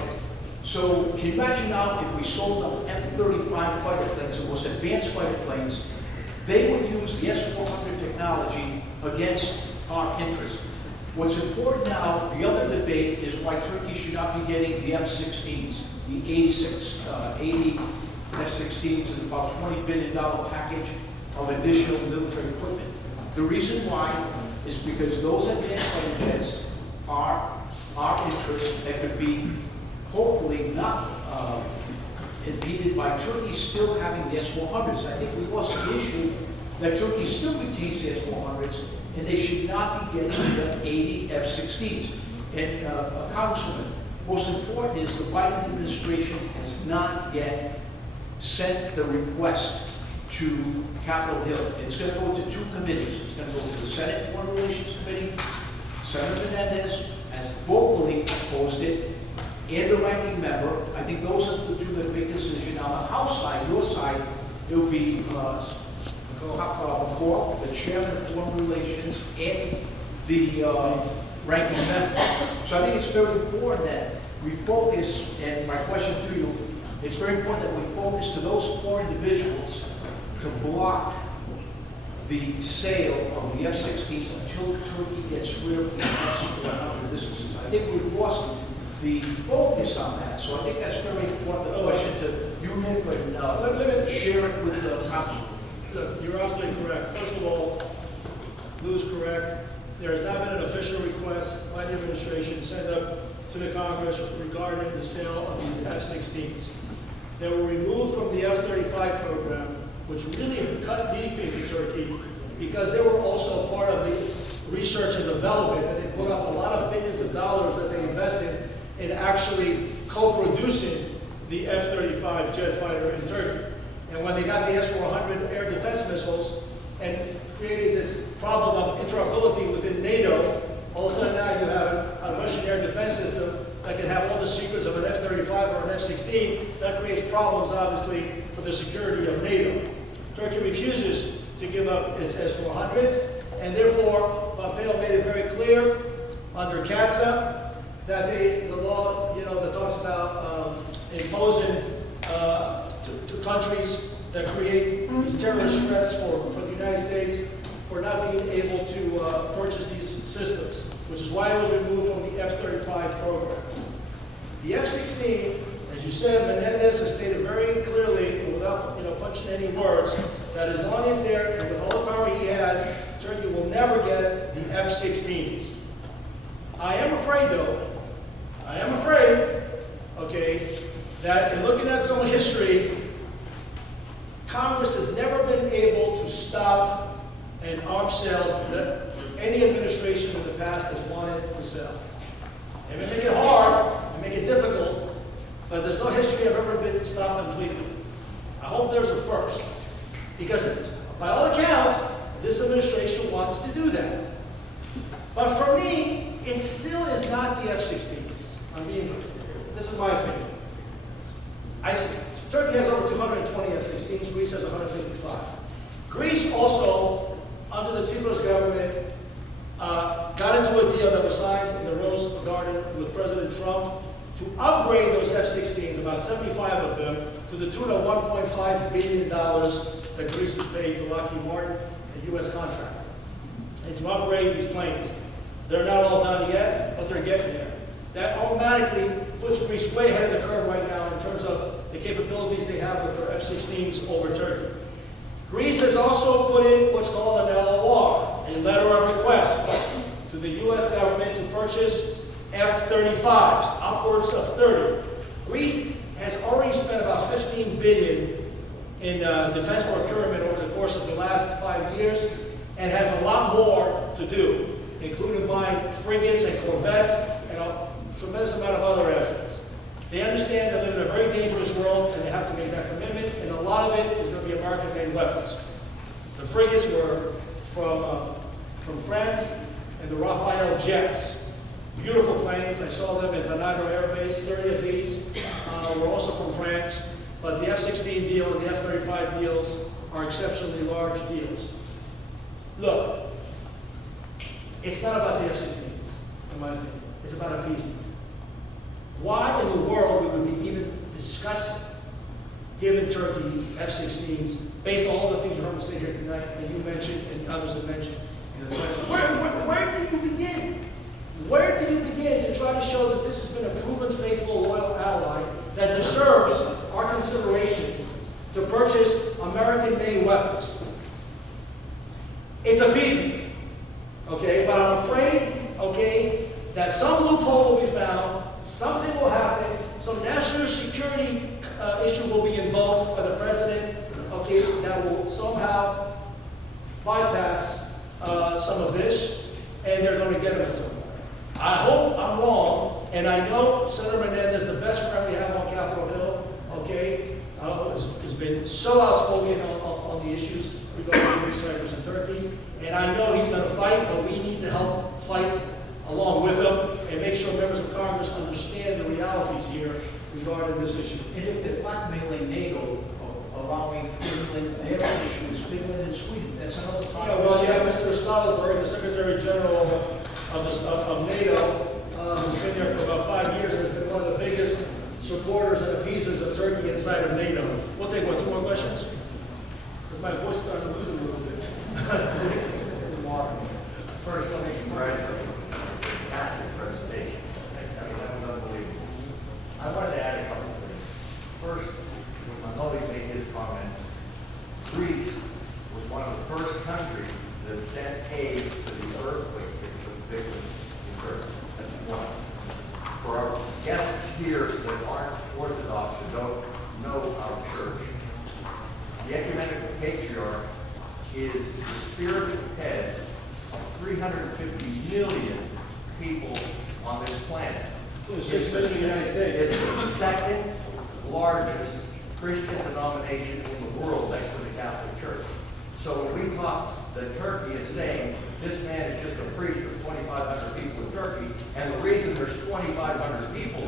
So can you imagine now if we sold them F-35 fighter planes, the most advanced fighter planes, they would use the S-400 technology against our interests. What's important now, the other debate is why Turkey should not be getting the F-16s, the 80 F-16s and about $20 billion package of additional military equipment. The reason why is because those advanced fighter jets are our interests that could be hopefully not impeded by Turkey still having the S-400s. I think we lost the issue that Turkey still retains the S-400s, and they should not be getting the 80 F-16s. And Congresswoman, most important is the Biden administration has not yet sent the request to Capitol Hill. It's going to go to 2 committees. It's going to go to the Senate Foreign Relations Committee. Senator Menendez has vocally opposed it, and the ranking member. I think those are the 2 that make decision. On the House side, your side, it will be McCall, the chairman of Foreign Relations, and the ranking member. So I think it's very important that we focus, and my question to you, it's very important that we focus to those 4 individuals to block the sale of the F-16s until Turkey gets rid of the S-400 missiles. I think we've lost the focus on that. So I think that's very important. The question to you, Nick, and let me share it with the council. Look, you're absolutely correct. First of all, Lou's correct. There has not been an official request by the administration sent up to the Congress regarding the sale of these F-16s. They were removed from the F-35 program, which really cut deep into Turkey because they were also part of the research and development, and they put up a lot of billions of dollars that they invested in actually co-producing the F-35 jet fighter in Turkey. And when they got the S-400 air defense missiles and created this problem of interoperability within NATO, all of a sudden now you have a Russian air defense system that can have all the secrets of an F-35 or an F-16, that creates problems, obviously, for the security of NATO. Turkey refuses to give up its S-400s, and therefore, Pompeo made it very clear under CATSA that the law, that talks about imposing to countries that create these terrorist threats for the United States for not being able to purchase these systems, which is why it was removed from the F-35 program. The F-16, as you said, Menendez has stated very clearly, and without punching any words, that as long as they're, and with all the power he has, Turkey will never get the F-16s. I am afraid, okay, that in looking at some history, Congress has never been able to stop an arms sales that any administration in the past has wanted to sell. They may make it hard, they make it difficult, but there's no history of ever been stopped completely. I hope there's a first, because by all accounts, this administration wants to do that. But for me, it still is not the F-16s. This is my opinion. Turkey has over 220 F-16s, Greece has 155. Greece also, under the Cyprus government, got into a deal that was signed in the Rose Garden with President Trump to upgrade those F-16s, about 75 of them, to the tune of $1.5 billion that Greece has paid to Lockheed Martin, a U.S. contractor, and to upgrade these planes. They're not all done yet, but they're getting there. That automatically puts Greece way ahead of the curve right now in terms of the capabilities they have with their F-16s over Turkey. Greece has also put in what's called an LOR, a letter of request, to the U.S. government to purchase F-35s, upwards of 30. Greece has already spent about $15 billion in defense procurement over the course of the last 5 years, and has a lot more to do, including buying frigates and corvettes and a tremendous amount of other assets. They understand they live in a very dangerous world, and they have to make that commitment, and a lot of it is going to be American-made weapons. The frigates were from France, and the Rafale jets. Beautiful planes. I saw them at Tanagra Air Base. 30 of these were also from France. But the F-16 deal and the F-35 deals are exceptionally large deals. Look, it's not about the F-16s, in my opinion. It's about appeasement. Why in the world would we even discuss giving Turkey F-16s based on all the things you heard me say here tonight, and you mentioned, and others have mentioned? Where do you begin? Where do you begin to try to show that this has been a proven, faithful, loyal ally that deserves our consideration to purchase American-made weapons? It's appeasement, okay? But I'm afraid, okay, that some loophole will be found, something will happen, some national security issue will be invoked by the president, okay, that will somehow bypass some of this, and they're going to get it somewhere. I hope I'm wrong, and I know Senator Menendez, the best friend we have on Capitol Hill, okay, has been so outspoken on the issues regarding Greece, Cyprus, and Turkey, and I know he's going to fight, but we need to help fight along with him and make sure members of Congress understand the realities here regarding this issue. And if they're blackmailing NATO, allowing Finland, their issues, Finland and Sweden, that's another problem. Yeah, well, you have Mr. Stoltenberg, the Secretary General of NATO, who's been there for about 5 years and has been one of the biggest supporters and appeasers of Turkey inside of NATO. We'll take, 2 more questions? Because my voice started to lose a little bit. First, let me congratulate you. Fantastic presentation. Thanks. That was unbelievable. I wanted to add a couple of things. First, when Matheos made his comments, Greece was one of the first countries that sent aid to the earthquake victims in Turkey. That's one. For our guests here that aren't Orthodox and don't know our church, the ecumenical patriarch is the spiritual head of 350 million people on this planet. It's just in the United States. It's the second largest Christian denomination in the world next to the Catholic Church. So when we talk that Turkey is saying this man is just a priest of 2,500 people in Turkey, and the reason there's 2,500 people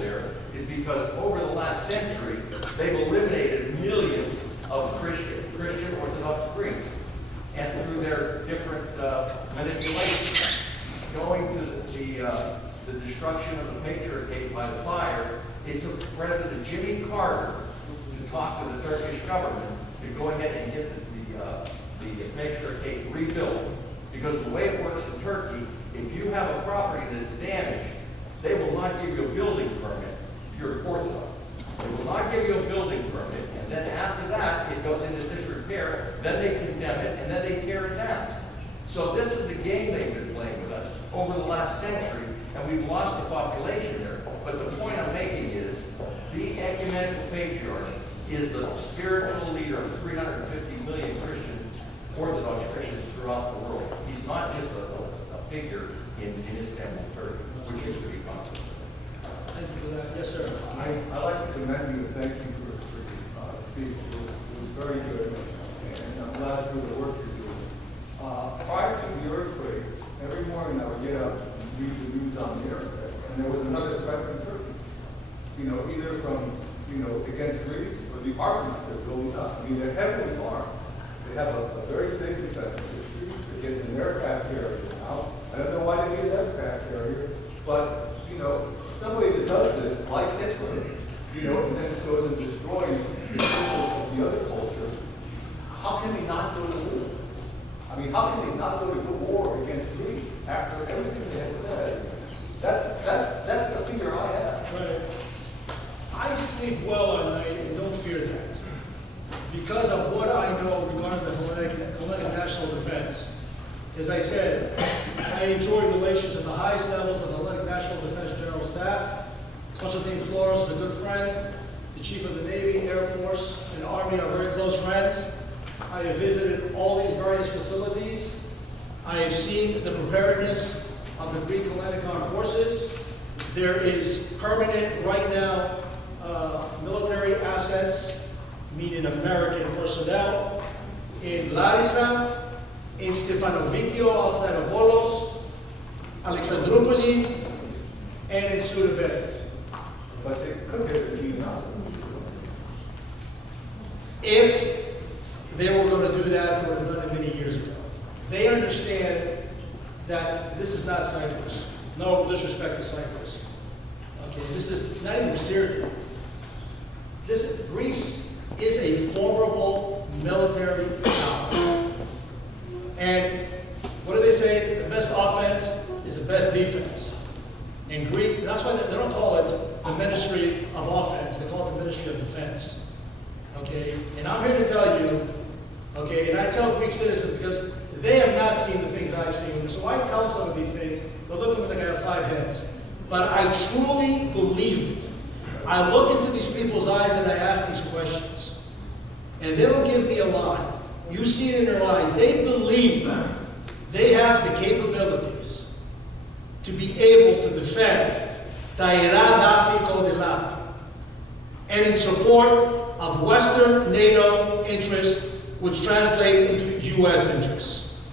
the destruction of the Patriarchate by the fire, it took President Jimmy Carter to talk to the Turkish government to go ahead and get the Patriarchate rebuilt. Because the way it works in Turkey, if you have a property that is damaged, they will not give you a building permit if you're Orthodox. They will not give you a building permit, and then after that, it goes into disrepair, then they condemn it, and then they tear it down. So this is the game they've been playing with us over the last century, and we've lost the population there. But the point I'm making is, the ecumenical patriarch is the spiritual leader of 350 million Christians, Orthodox Christians throughout the world. He's not just a figure in Istanbul, Turkey, which used to be constant. Thank you for that. Yes, sir. I'd like to commend you and thank you for your speech. It was very good, and I'm glad for the work you're doing. Prior to the earthquake, every morning I would get up and read the news on the internet, and there was another threat from Turkey. You know, either from, against Greece or the Archons that are building up. I mean, they're heavily armed. They have a very big defensive history. They're getting an aircraft carrier now. I don't know why they need an aircraft carrier, but somebody that does this, like Hitler, and then goes and destroys the symbols of the other culture, how can they not go to war? I mean, how can they not go to war against Greece after everything they had said? That's the fear I have. Right. I sleep well at night and don't fear that. Because of what I know regarding the Hellenic national defense. As I said, I enjoy relations at the highest levels of the Hellenic National Defense General Staff. Constantine Flores is a good friend. The Chief of the Navy, Air Force, and Army are very close friends. I have visited all these various facilities. I have seen the preparedness of the Greek Hellenic Armed Forces. There is permanent, right now, military assets, meaning American personnel, in Larissa, in Stefanovikio outside of Volos, Alexandroupoli, and in Surabaya. But they could get the G9. If they were going to do that, they would have done it many years ago. They understand that this is not Cyprus. No disrespect to Cyprus. Okay, this is not even Syria. Greece is a formidable military power. And what do they say? The best offense is the best defense. In Greece, that's why they don't call it the Ministry of Offense. They call it the Ministry of Defense. Okay? And I'm here to tell you, okay, and I tell Greek citizens because they have not seen the things I've seen. So I tell them some of these things. They'll look at me like I have 5 heads. But I truly believe it. I look into these people's eyes and I ask these questions. And they don't give me a lie. You see it in their eyes. They believe they have the capabilities to be able to defend Taira Nafiko Delata and in support of Western NATO interests, which translate into U.S. interests.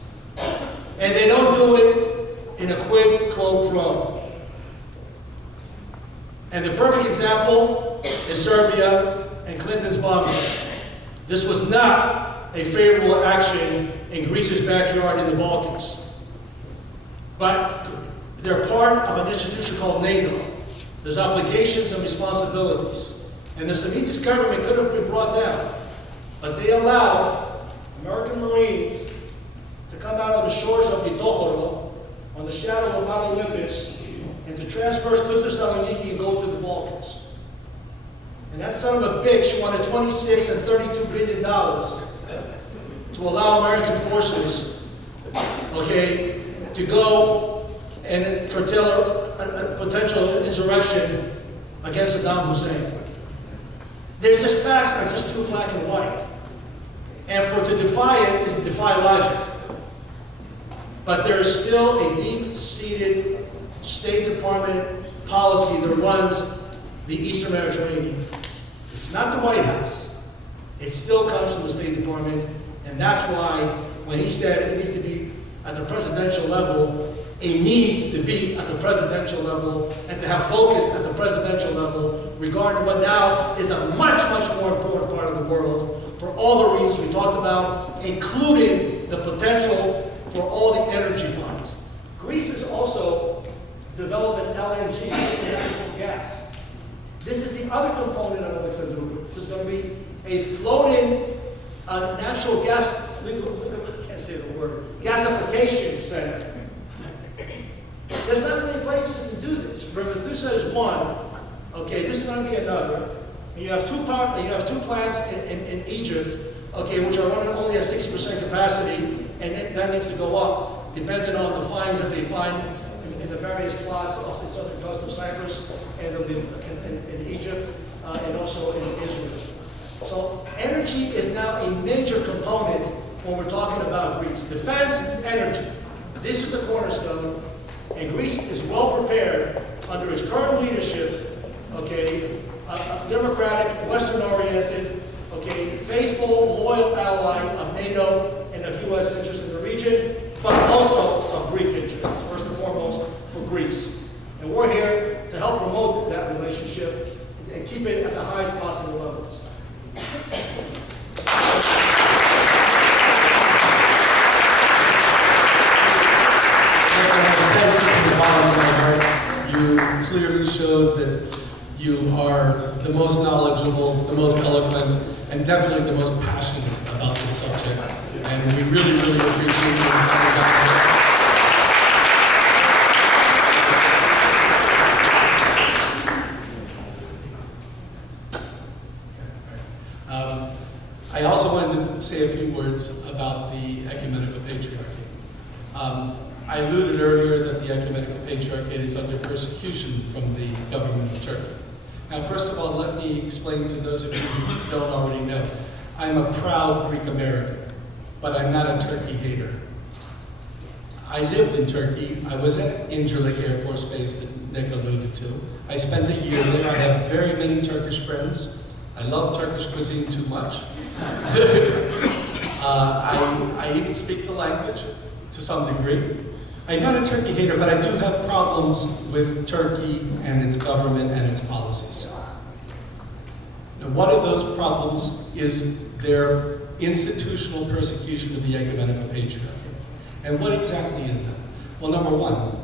And they don't do it in a quid pro quo. And the perfect example is Serbia and Clinton's bombings. This was not a favorable action in Greece's backyard in the Balkans. But they're part of an institution called NATO. There's obligations and responsibilities. And the Semitic government could have been brought down. But they allowed American Marines to come out on the shores of Litochoro, on the shadow of Mount Olympus, and to transverse Thessaloniki and go to the Balkans. And that son of a bitch wanted $26 and $32 billion to allow American forces, okay, to go and curtail a potential insurrection against Saddam Hussein. They're just facts, are just too black and white. And to defy it is to defy logic. But there is still a deep-seated State Department policy that runs the Eastern Mediterranean. It's not the White House. It still comes from the State Department, and that's why when he said it needs to be at the presidential level, it needs to be at the presidential level and to have focus at the presidential level regarding what now is a much, much more important part of the world for all the reasons we talked about, including the potential for all the energy funds. Greece is also develop an LNG, natural gas. This is the other component of Alexander Group. This is going to be a floating natural gas, I can't say the word, gasification center. There's not too many places you can do this. Methuselah is one. Okay, this is going to be another. And you have two plants in Egypt, okay, which are running only at 60% capacity, and that needs to go up, depending on the finds that they find in the various plots off the southern coast of Cyprus and in Egypt, and also in Israel. So energy is now a major component when we're talking about Greece. Defense, energy. This is the cornerstone, and Greece is well prepared under its current leadership, okay, a democratic, Western-oriented, okay, faithful, loyal ally of NATO and of U.S. interests in the region, but also of Greek interests, first and foremost for Greece. And we're here to help promote that relationship and keep it at the highest possible levels. You clearly showed that you are the most knowledgeable, the most eloquent, and definitely the most passionate about this subject. And we really, really appreciate you coming back here. I also wanted to say a few words about the ecumenical patriarchy. I alluded earlier that the ecumenical patriarchate is under persecution from the government of Turkey. Now, first of all, let me explain to those of you who don't already know. I'm a proud Greek American, but I'm not a Turkey hater. I lived in Turkey. I was at Incirlik Air Force Base that Nick alluded to. I spent a year there. I have very many Turkish friends. I love Turkish cuisine too much. I even speak the language to some degree. I'm not a Turkey hater, but I do have problems with Turkey and its government and its policies. Now, one of those problems is their institutional persecution of the ecumenical patriarchy. And what exactly is that? Well, number one,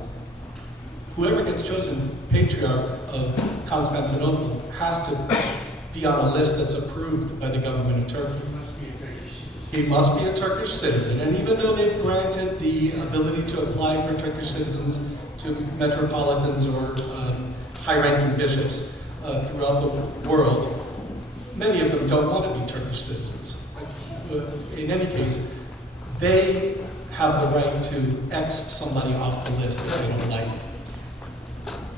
whoever gets chosen patriarch of Constantinople has to be on a list that's approved by the government of Turkey. He must be a Turkish citizen, and even though they've granted the ability to apply for Turkish citizens to metropolitans or high-ranking bishops throughout the world, many of them don't want to be Turkish citizens. In any case, they have the right to X somebody off the list if they don't like it.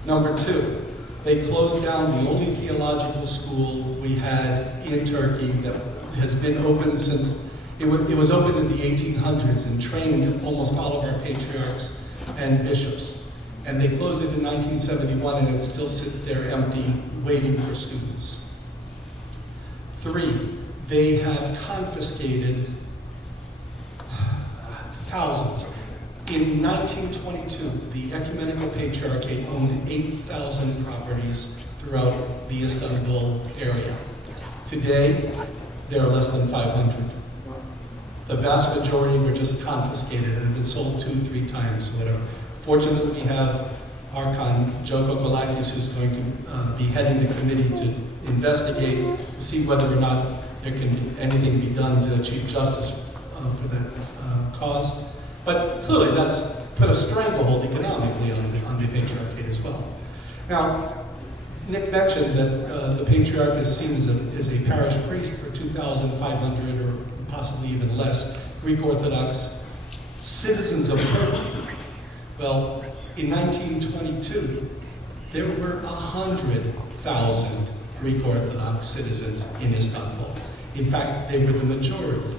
Number two, they closed down the only theological school we had in Turkey that has been open since it was opened in the 1800s and trained almost all of our patriarchs and bishops. And they closed it in 1971, and it still sits there empty, waiting for students. Three, they have confiscated thousands. In 1922, the Ecumenical Patriarchate owned 8,000 properties throughout the Istanbul area. Today, there are less than 500. The vast majority were just confiscated and have been sold 2-3 times, whatever. Fortunately, we have Archon Larigakis, who's going to be heading the committee to investigate, to see whether or not there can be anything be done to achieve justice for that cause. But clearly, that's put a stranglehold economically on the patriarchate as well. Now, Nick mentioned that the patriarch is seen as a parish priest for 2,500 or possibly even less Greek Orthodox citizens of Turkey. Well, in 1922, there were 100,000 Greek Orthodox citizens in Istanbul. In fact, they were the majority.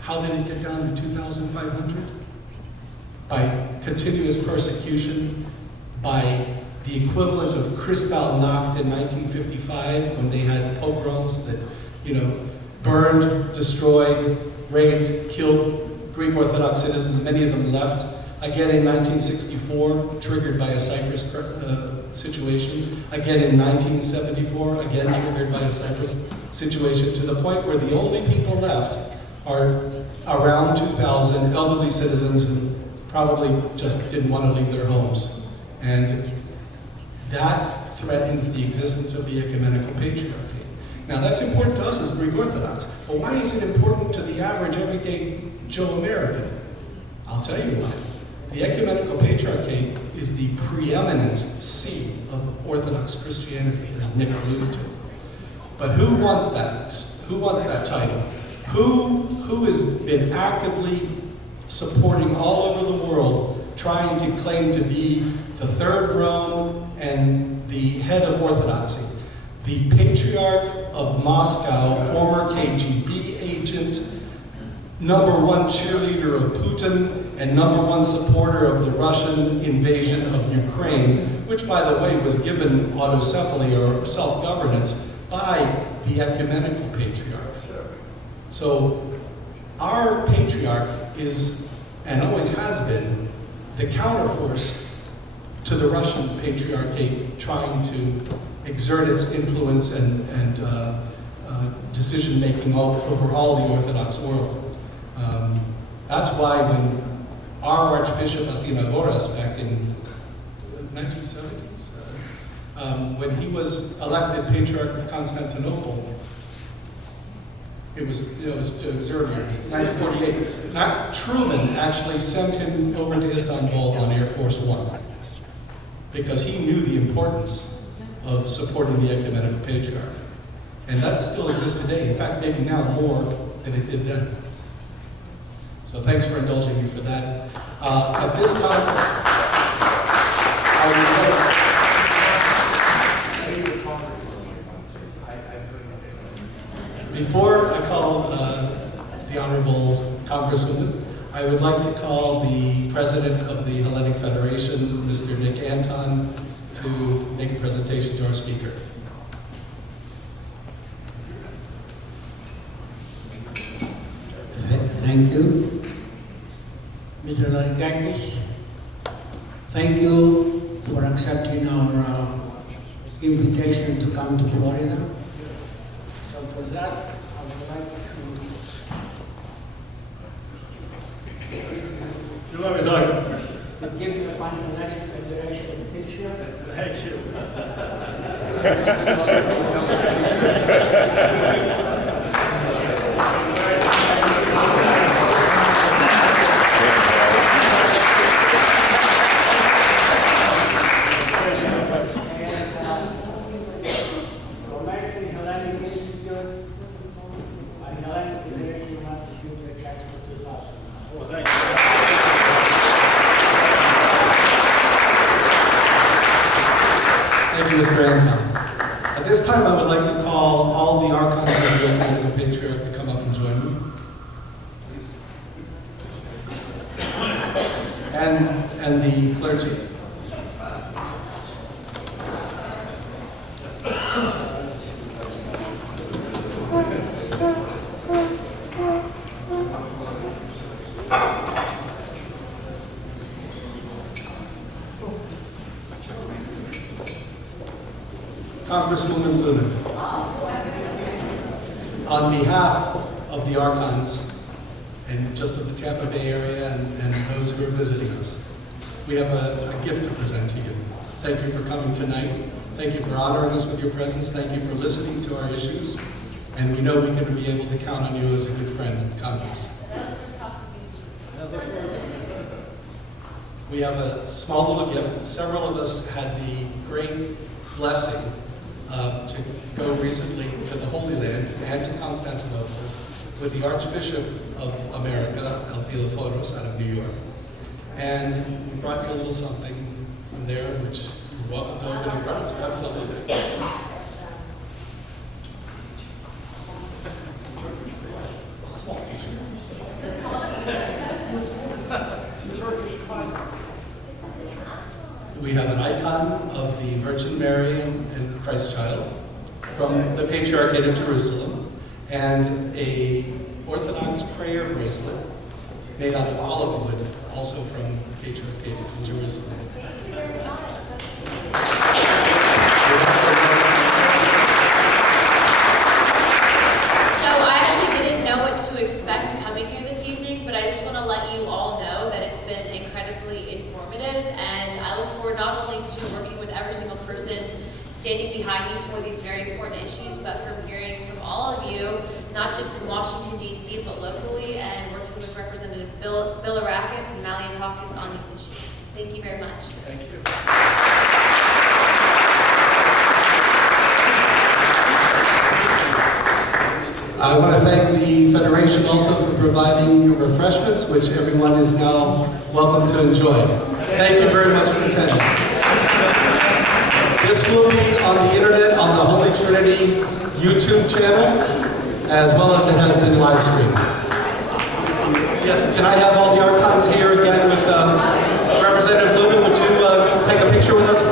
How did it get down to 2,500? By continuous persecution, by the equivalent of Kristallnacht in 1955, when they had pogroms that, burned, destroyed, raped, killed Greek Orthodox citizens. Many of them left. Again in 1964, triggered by a Cyprus situation. Again in 1974, again triggered by a Cyprus situation, to the point where the only people left are around 2,000 elderly citizens who probably just didn't want to leave their homes And that threatens the existence of the ecumenical patriarchy. Now that's important to us as Greek Orthodox, but why is it important to the average everyday Joe American? I'll tell you why. The ecumenical patriarchy is the preeminent seat of Orthodox Christianity, as Nick alluded to. But who wants that? Who wants that title? Who has been actively supporting all over the world, trying to claim to be the third Rome and the head of Orthodoxy? The Patriarch of Moscow, former KGB agent, #1 cheerleader of Putin, and #1 supporter of the Russian invasion of Ukraine, which, by the way, was given autocephaly or self-governance by the ecumenical patriarch. So our patriarch is, and always has been, the counterforce to the Russian patriarchate trying to exert its influence and decision-making over all the Orthodox world. That's why when our Archbishop Athinagoras, back in the 1970s, when he was elected Patriarch of Constantinople, it was earlier, it was 1948. Truman actually sent him over to Istanbul on Air Force One because he knew the importance of supporting the ecumenical patriarch. And that still exists today. In fact, maybe now more than it did then. So thanks for indulging me for that. At this time, I would before I call the Honorable Congresswoman, I would like to call the President of the Hellenic Federation, Mr. Nick Anton, to make a presentation to our speaker. Thank you. Mr. Larigakis, thank you for accepting our invitation to come to Florida. So for that, I would like Do you want me to talk? to give the PanHellenic Federation a picture. Thank you. Mr. Anton. At this time, I would like to call all the Archons of the Ecumenical Patriarch to come up and join me. And the clergy. Congresswoman Luna, on behalf of the Archons and just of the Tampa Bay area and those who are visiting us, we have a gift to present to you. Thank you for coming tonight. Thank you for honoring us with your presence. Thank you for listening to our issues. And we know we can be able to count on you as a good friend in Congress. We have a small little gift. Several of us had the great blessing to go recently to the Holy Land and to Constantinople with the Archbishop of America, Elpiloforos, out of New York. And we brought you a little something from there, which you're welcome to open in front of us. Absolutely. It's a small t-shirt. We have an icon of the Virgin Mary and Christ Child from the Patriarchate of Jerusalem, and a Orthodox prayer bracelet made out of olive wood, also from the Patriarchate of Jerusalem. So I actually didn't know what to expect coming here this evening, but I just want to let you all know that it's been incredibly informative, and I look forward not only to working with every single person standing behind me for these very important issues, but from hearing from all of you, not just in Washington, D.C., but locally, and working with Representative Larigakis and Matheos on these issues. Thank you very much. Thank you. I want to thank the Federation also for providing refreshments, which everyone is now welcome to enjoy. Thank you very much for attending. This will be on the internet on the Holy Trinity YouTube channel, as well as it has been live streamed. Yes, can I have all the Archons here again with Representative Luna? Would you take a picture with us?